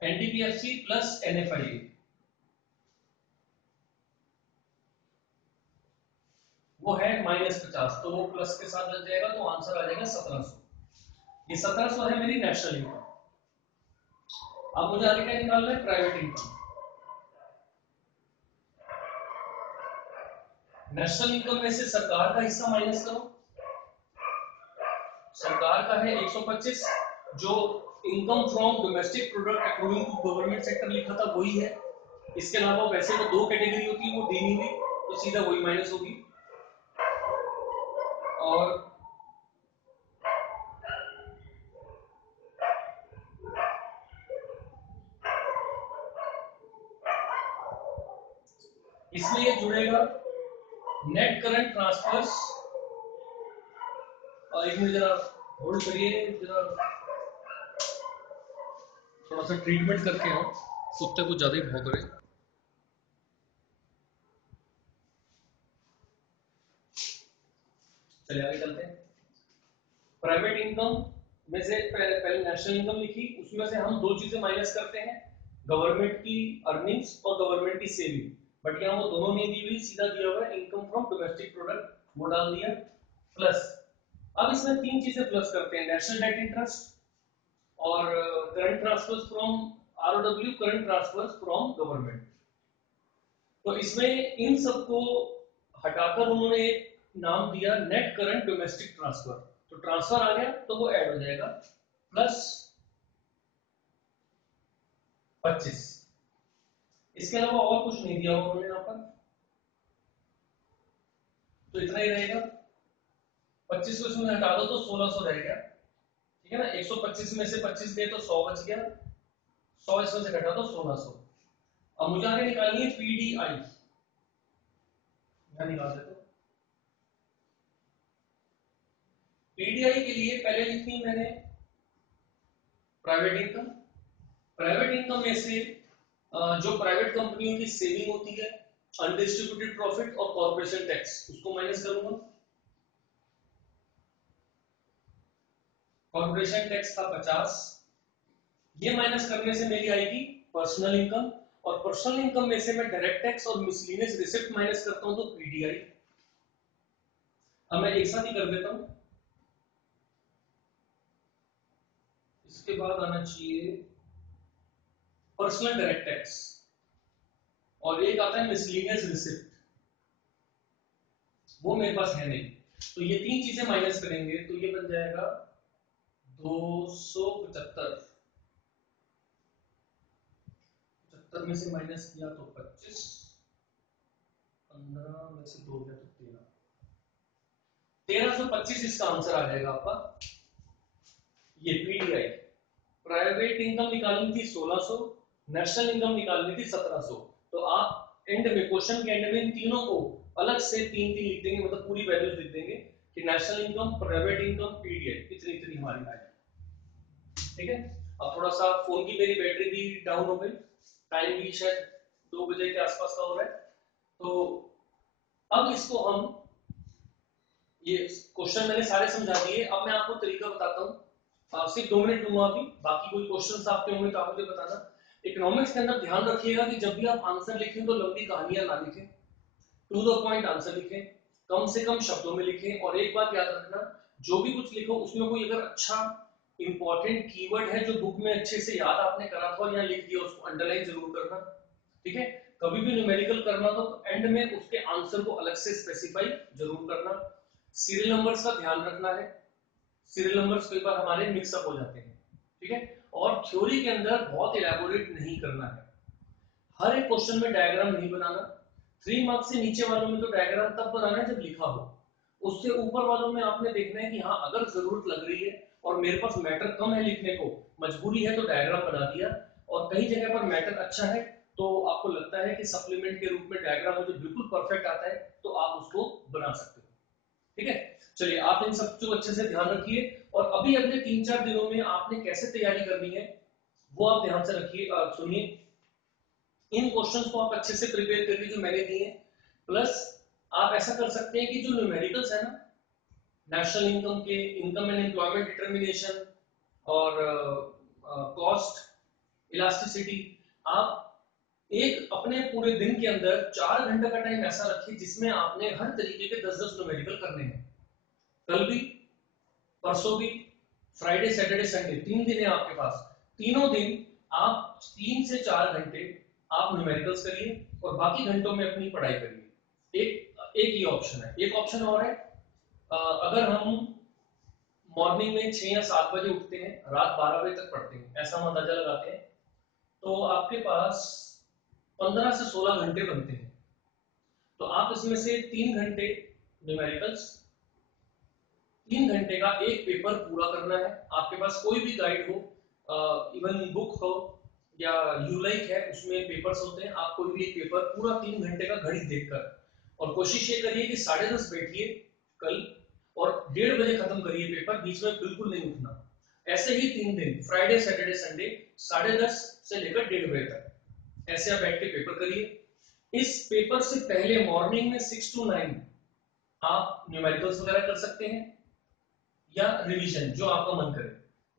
एनडीपीएफसी प्लस एनएफआई, वो है -50, तो वो प्लस के साथ लग जाएगा, तो आंसर आ जाएगा 1700। ये 1700 है मेरी नेशनल इनकम। अब मुझे आगे क्या निकालना है, प्राइवेट इनकम। नेशनल इनकम में से सरकार का हिस्सा माइनस करो, सरकार का है 125, जो income from domestic product accruing to government sector लिखा था वही है। इसके अलावा वैसे तो दो कैटेगरी होती है, वो दी नहीं हुई, तो सीधा वही माइनस होगी। और इसमें ये जुड़ेगा नेट करंट ट्रांसफर्स। और एक मिनट जरा होल्ड करिए, जरा थोड़ा सा ट्रीटमेंट करके आओ, कुत्ते कुछ ज्यादा ही भौंक रहे। चलिए आगे चलते हैं। प्राइवेट इनकम में से पहले नेशनल इनकम लिखी, उसमें से हम दो चीजें माइनस करते हैं, गवर्नमेंट की अर्निंग्स और गवर्नमेंट की सेविंग। बट यहाँ वो दोनों नहीं दी हुई, सीधा दिया हुआ है इनकम फ्रॉम डोमेस्टिक प्रोडक्ट, वो डाल दिया प्लस। अब इसमें तीन चीजें प्लस करते हैं, नेशनल डेट इंटरेस्ट और current transfers from ROW, current transfers from government. तो इसमें इन सबको हटाकर उन्होंने एक नाम दिया नेट करंट डोमेस्टिक ट्रांसफर। तो ट्रांसफर आ गया तो वो ऐड हो जाएगा प्लस 25। इसके अलावा और कुछ नहीं दिया उन्होंने यहाँ पर, तो इतना ही रहेगा। 25 को इसमें हटा दो तो 1600 रह गया, ठीक है ना। 125 में से 25 गए तो 100 बच गया, 100 इसमें से घटा दो 1600। अब मुझे आगे निकालनी है पीडीआई, मैं निकाल देता हूं। पीडीआई के लिए पहले लिखी मैंने प्राइवेट इनकम। प्राइवेट इनकम में से जो प्राइवेट कंपनियों की सेविंग होती है, अनडिस्ट्रीब्यूटेड प्रॉफिट और कॉर्पोरेशन टैक्स, उसको माइनस करूंगा। कॉर्पोरेशन टैक्स था 50, ये माइनस करने से मेरी आएगी पर्सनल इनकम, और पर्सनल इनकम में से मैं डायरेक्ट टैक्स और मिसलेनियस रिसिप्ट माइनस करता हूं तो पीडीआई। अब मैं एक साथ ही कर देता हूं, इसके बाद आना चाहिए पर्सनल डायरेक्ट टैक्स और एक आता है मिसलेनियस रिसिप्ट, वो मेरे पास है नहीं। तो ये तीन चीजें माइनस करेंगे तो ये बन जाएगा 275। 75 में से माइनस किया तो 25, 15 में से 2 गया तो 13, 1325 इसका आंसर आ जाएगा आपका। ये पीडीआई। प्राइवेट इनकम निकालनी थी 1600, नेशनल इनकम निकालनी थी 1700। तो आप एंड में, क्वेश्चन के एंड में इन तीनों को अलग से तीन तीन लिख देंगे, मतलब पूरी वैल्यूज लिख देंगे कि national income, private income, PDI, इतनी इतनी हमारी आएगी, ठीक है। अब थोड़ा सा फोन की मेरी बैटरी भी डाउन हो गई, टाइम भी शायद 2 बजे के आसपास का हो रहा है। तो अब इसको हम, ये क्वेश्चन मैंने सारे समझा दिए, अब मैं आपको तरीका बताता हूँ। सिर्फ 2 मिनट दूंगा अभी, बाकी कोई क्वेश्चंस आपके होंगे तो आप मुझे बताना। इकोनॉमिक्स के अंदर ध्यान रखिएगा कि जब भी आप आंसर लिखें तो लंबी कहानियां ना लिखें, टू द पॉइंट आंसर लिखें, कम से कम शब्दों में लिखें। और एक बात याद रखना, जो भी कुछ लिखो उसमें कोई अगर अच्छा इंपॉर्टेंट कीवर्ड है जो बुक में अच्छे से याद आपने करा था और यहाँ लिख दिया, उसको अंडरलाइन जरूर करना, ठीक है। कभी भी न्यूमेरिकल करना तो एंड में उसके आंसर को अलग से स्पेसिफाई जरूर करना। सीरियल नंबर्स का ध्यान रखना है, सीरियल नंबर्स कई बार हमारे मिक्सअप हो जाते हैं, ठीक है। और थ्योरी के अंदर बहुत इलेबोरेट नहीं करना है, हर एक क्वेश्चन में डायग्राम नहीं बनाना। 3 मार्क्स से नीचे वालों में तो डायग्राम तब बनाना है जब लिखा हो, उससे ऊपर वालों में आपने देखना है कि हाँ अगर जरूरत लग रही है और मेरे पास मैटर कम है लिखने को, मजबूरी है तो डायग्राम बना दिया। और कई जगह पर मैटर अच्छा है तो आपको लगता है कि सप्लीमेंट के रूप में डायग्राम मुझे बिल्कुल परफेक्ट आता है तो आप उसको बना सकते हो, ठीक है। चलिए आप इन सब को अच्छे से ध्यान रखिए, और अभी अगले 3-4 दिनों में आपने कैसे तैयारी करनी है वो आप ध्यान से रखिए, सुनिए। इन क्वेश्चंस को आप अच्छे से प्रिपेयर करिए जो मैंने दिए, प्लस आप ऐसा कर सकते हैं कि जो न्यूमेरिकल्स है ना, नेशनल इनकम के, इनकम एंड एम्प्लॉयमेंट डिटर्मिनेशन और कॉस्ट इलास्टिसिटी, आप एक अपने पूरे दिन के अंदर 4 घंटे का टाइम ऐसा रखिए जिसमें आपने हर तरीके के 10-10 न्यूमेरिकल करने हैं। कल भी, परसों भी, फ्राइडे सैटरडे संडे, 3 दिन है आपके पास। तीनों दिन आप 3 से 4 घंटे आप न्यूमेरिकल्स करिए और बाकी घंटों में अपनी पढ़ाई करिए। एक ही ऑप्शन है, एक ऑप्शन और है, अगर हम मॉर्निंग में 6 या 7 बजे उठते हैं, रात 12 बजे तक पढ़ते हैं, ऐसा हम अंदाजा लगाते हैं, तो आपके पास 15 से 16 घंटे बनते हैं। तो आप इसमें से 3 घंटे न्यूमेरिकल्स, 3 घंटे का एक पेपर पूरा करना है। आपके पास कोई भी गाइड हो, इवन बुक हो या यूलाइक है, उसमें पेपर्स होते हैं। आप कोई भी एक पेपर पूरा 3 घंटे का घड़ी देखकर, और कोशिश ये करिए कि 10:30 बैठिए कल और 1:30 बजे खत्म करिए पेपर, बीच में बिल्कुल नहीं उठना। ऐसे ही 3 दिन, फ्राइडे सैटरडे संडे 10:30 से लेकर 1:30 बजे तक ऐसे आप बैठ के पेपर करिए। इस पेपर से पहले मॉर्निंग में 6 to 9 आप न्यूमेरिकल्स वगैरह कर सकते हैं या रिवीजन, जो आपका मन करे।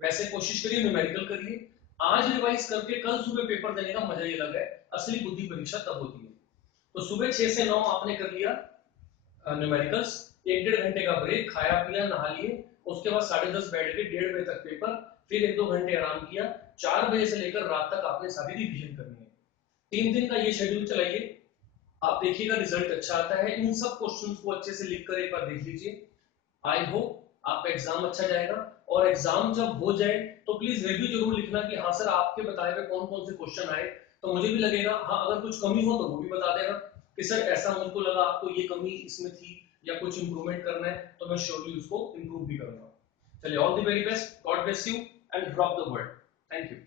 वैसे कोशिश करिए न्यूमेरिकल करिए। आज रिवाइज करके कल सुबह पेपर देने का मजा ही अलग है। असली बुद्धि परीक्षा तब होती है। तो सुबह 6 से 9 आपने कर लिया न्यूमेरिकल्स, 1-1.5 घंटे का ब्रेक, खाया पिया नहा लिए, उसके बाद 10:30 बैठ के 1:30 बजे तक पेपर, फिर 1-2 घंटे आराम किया। 4 बजे से लेकर रात तक आपने सारी रिवीजन करनी है। 3 दिन का ये शेड्यूल चलाइए, आप देखिएगा रिजल्ट अच्छा आता है। इन सब क्वेश्चंस को अच्छे से लिख कर एक बार देख लीजिए। आई होप आपका एग्जाम अच्छा जाएगा। और एग्जाम जब हो जाए तो प्लीज रिव्यू जरूर लिखना कि हाँ सर आपके बताए हुए कौन कौन से क्वेश्चन आए, तो मुझे भी लगेगा। हाँ, अगर कुछ कमी हो तो वो भी बता देगा कि सर ऐसा मुझको लगा आपको ये कमी इसमें थी या कुछ इंप्रूवमेंट करना है, तो मैं श्योरली उसको इंप्रूव भी करूंगा। चलिए, all the very best, God bless you and rock the world. Thank you.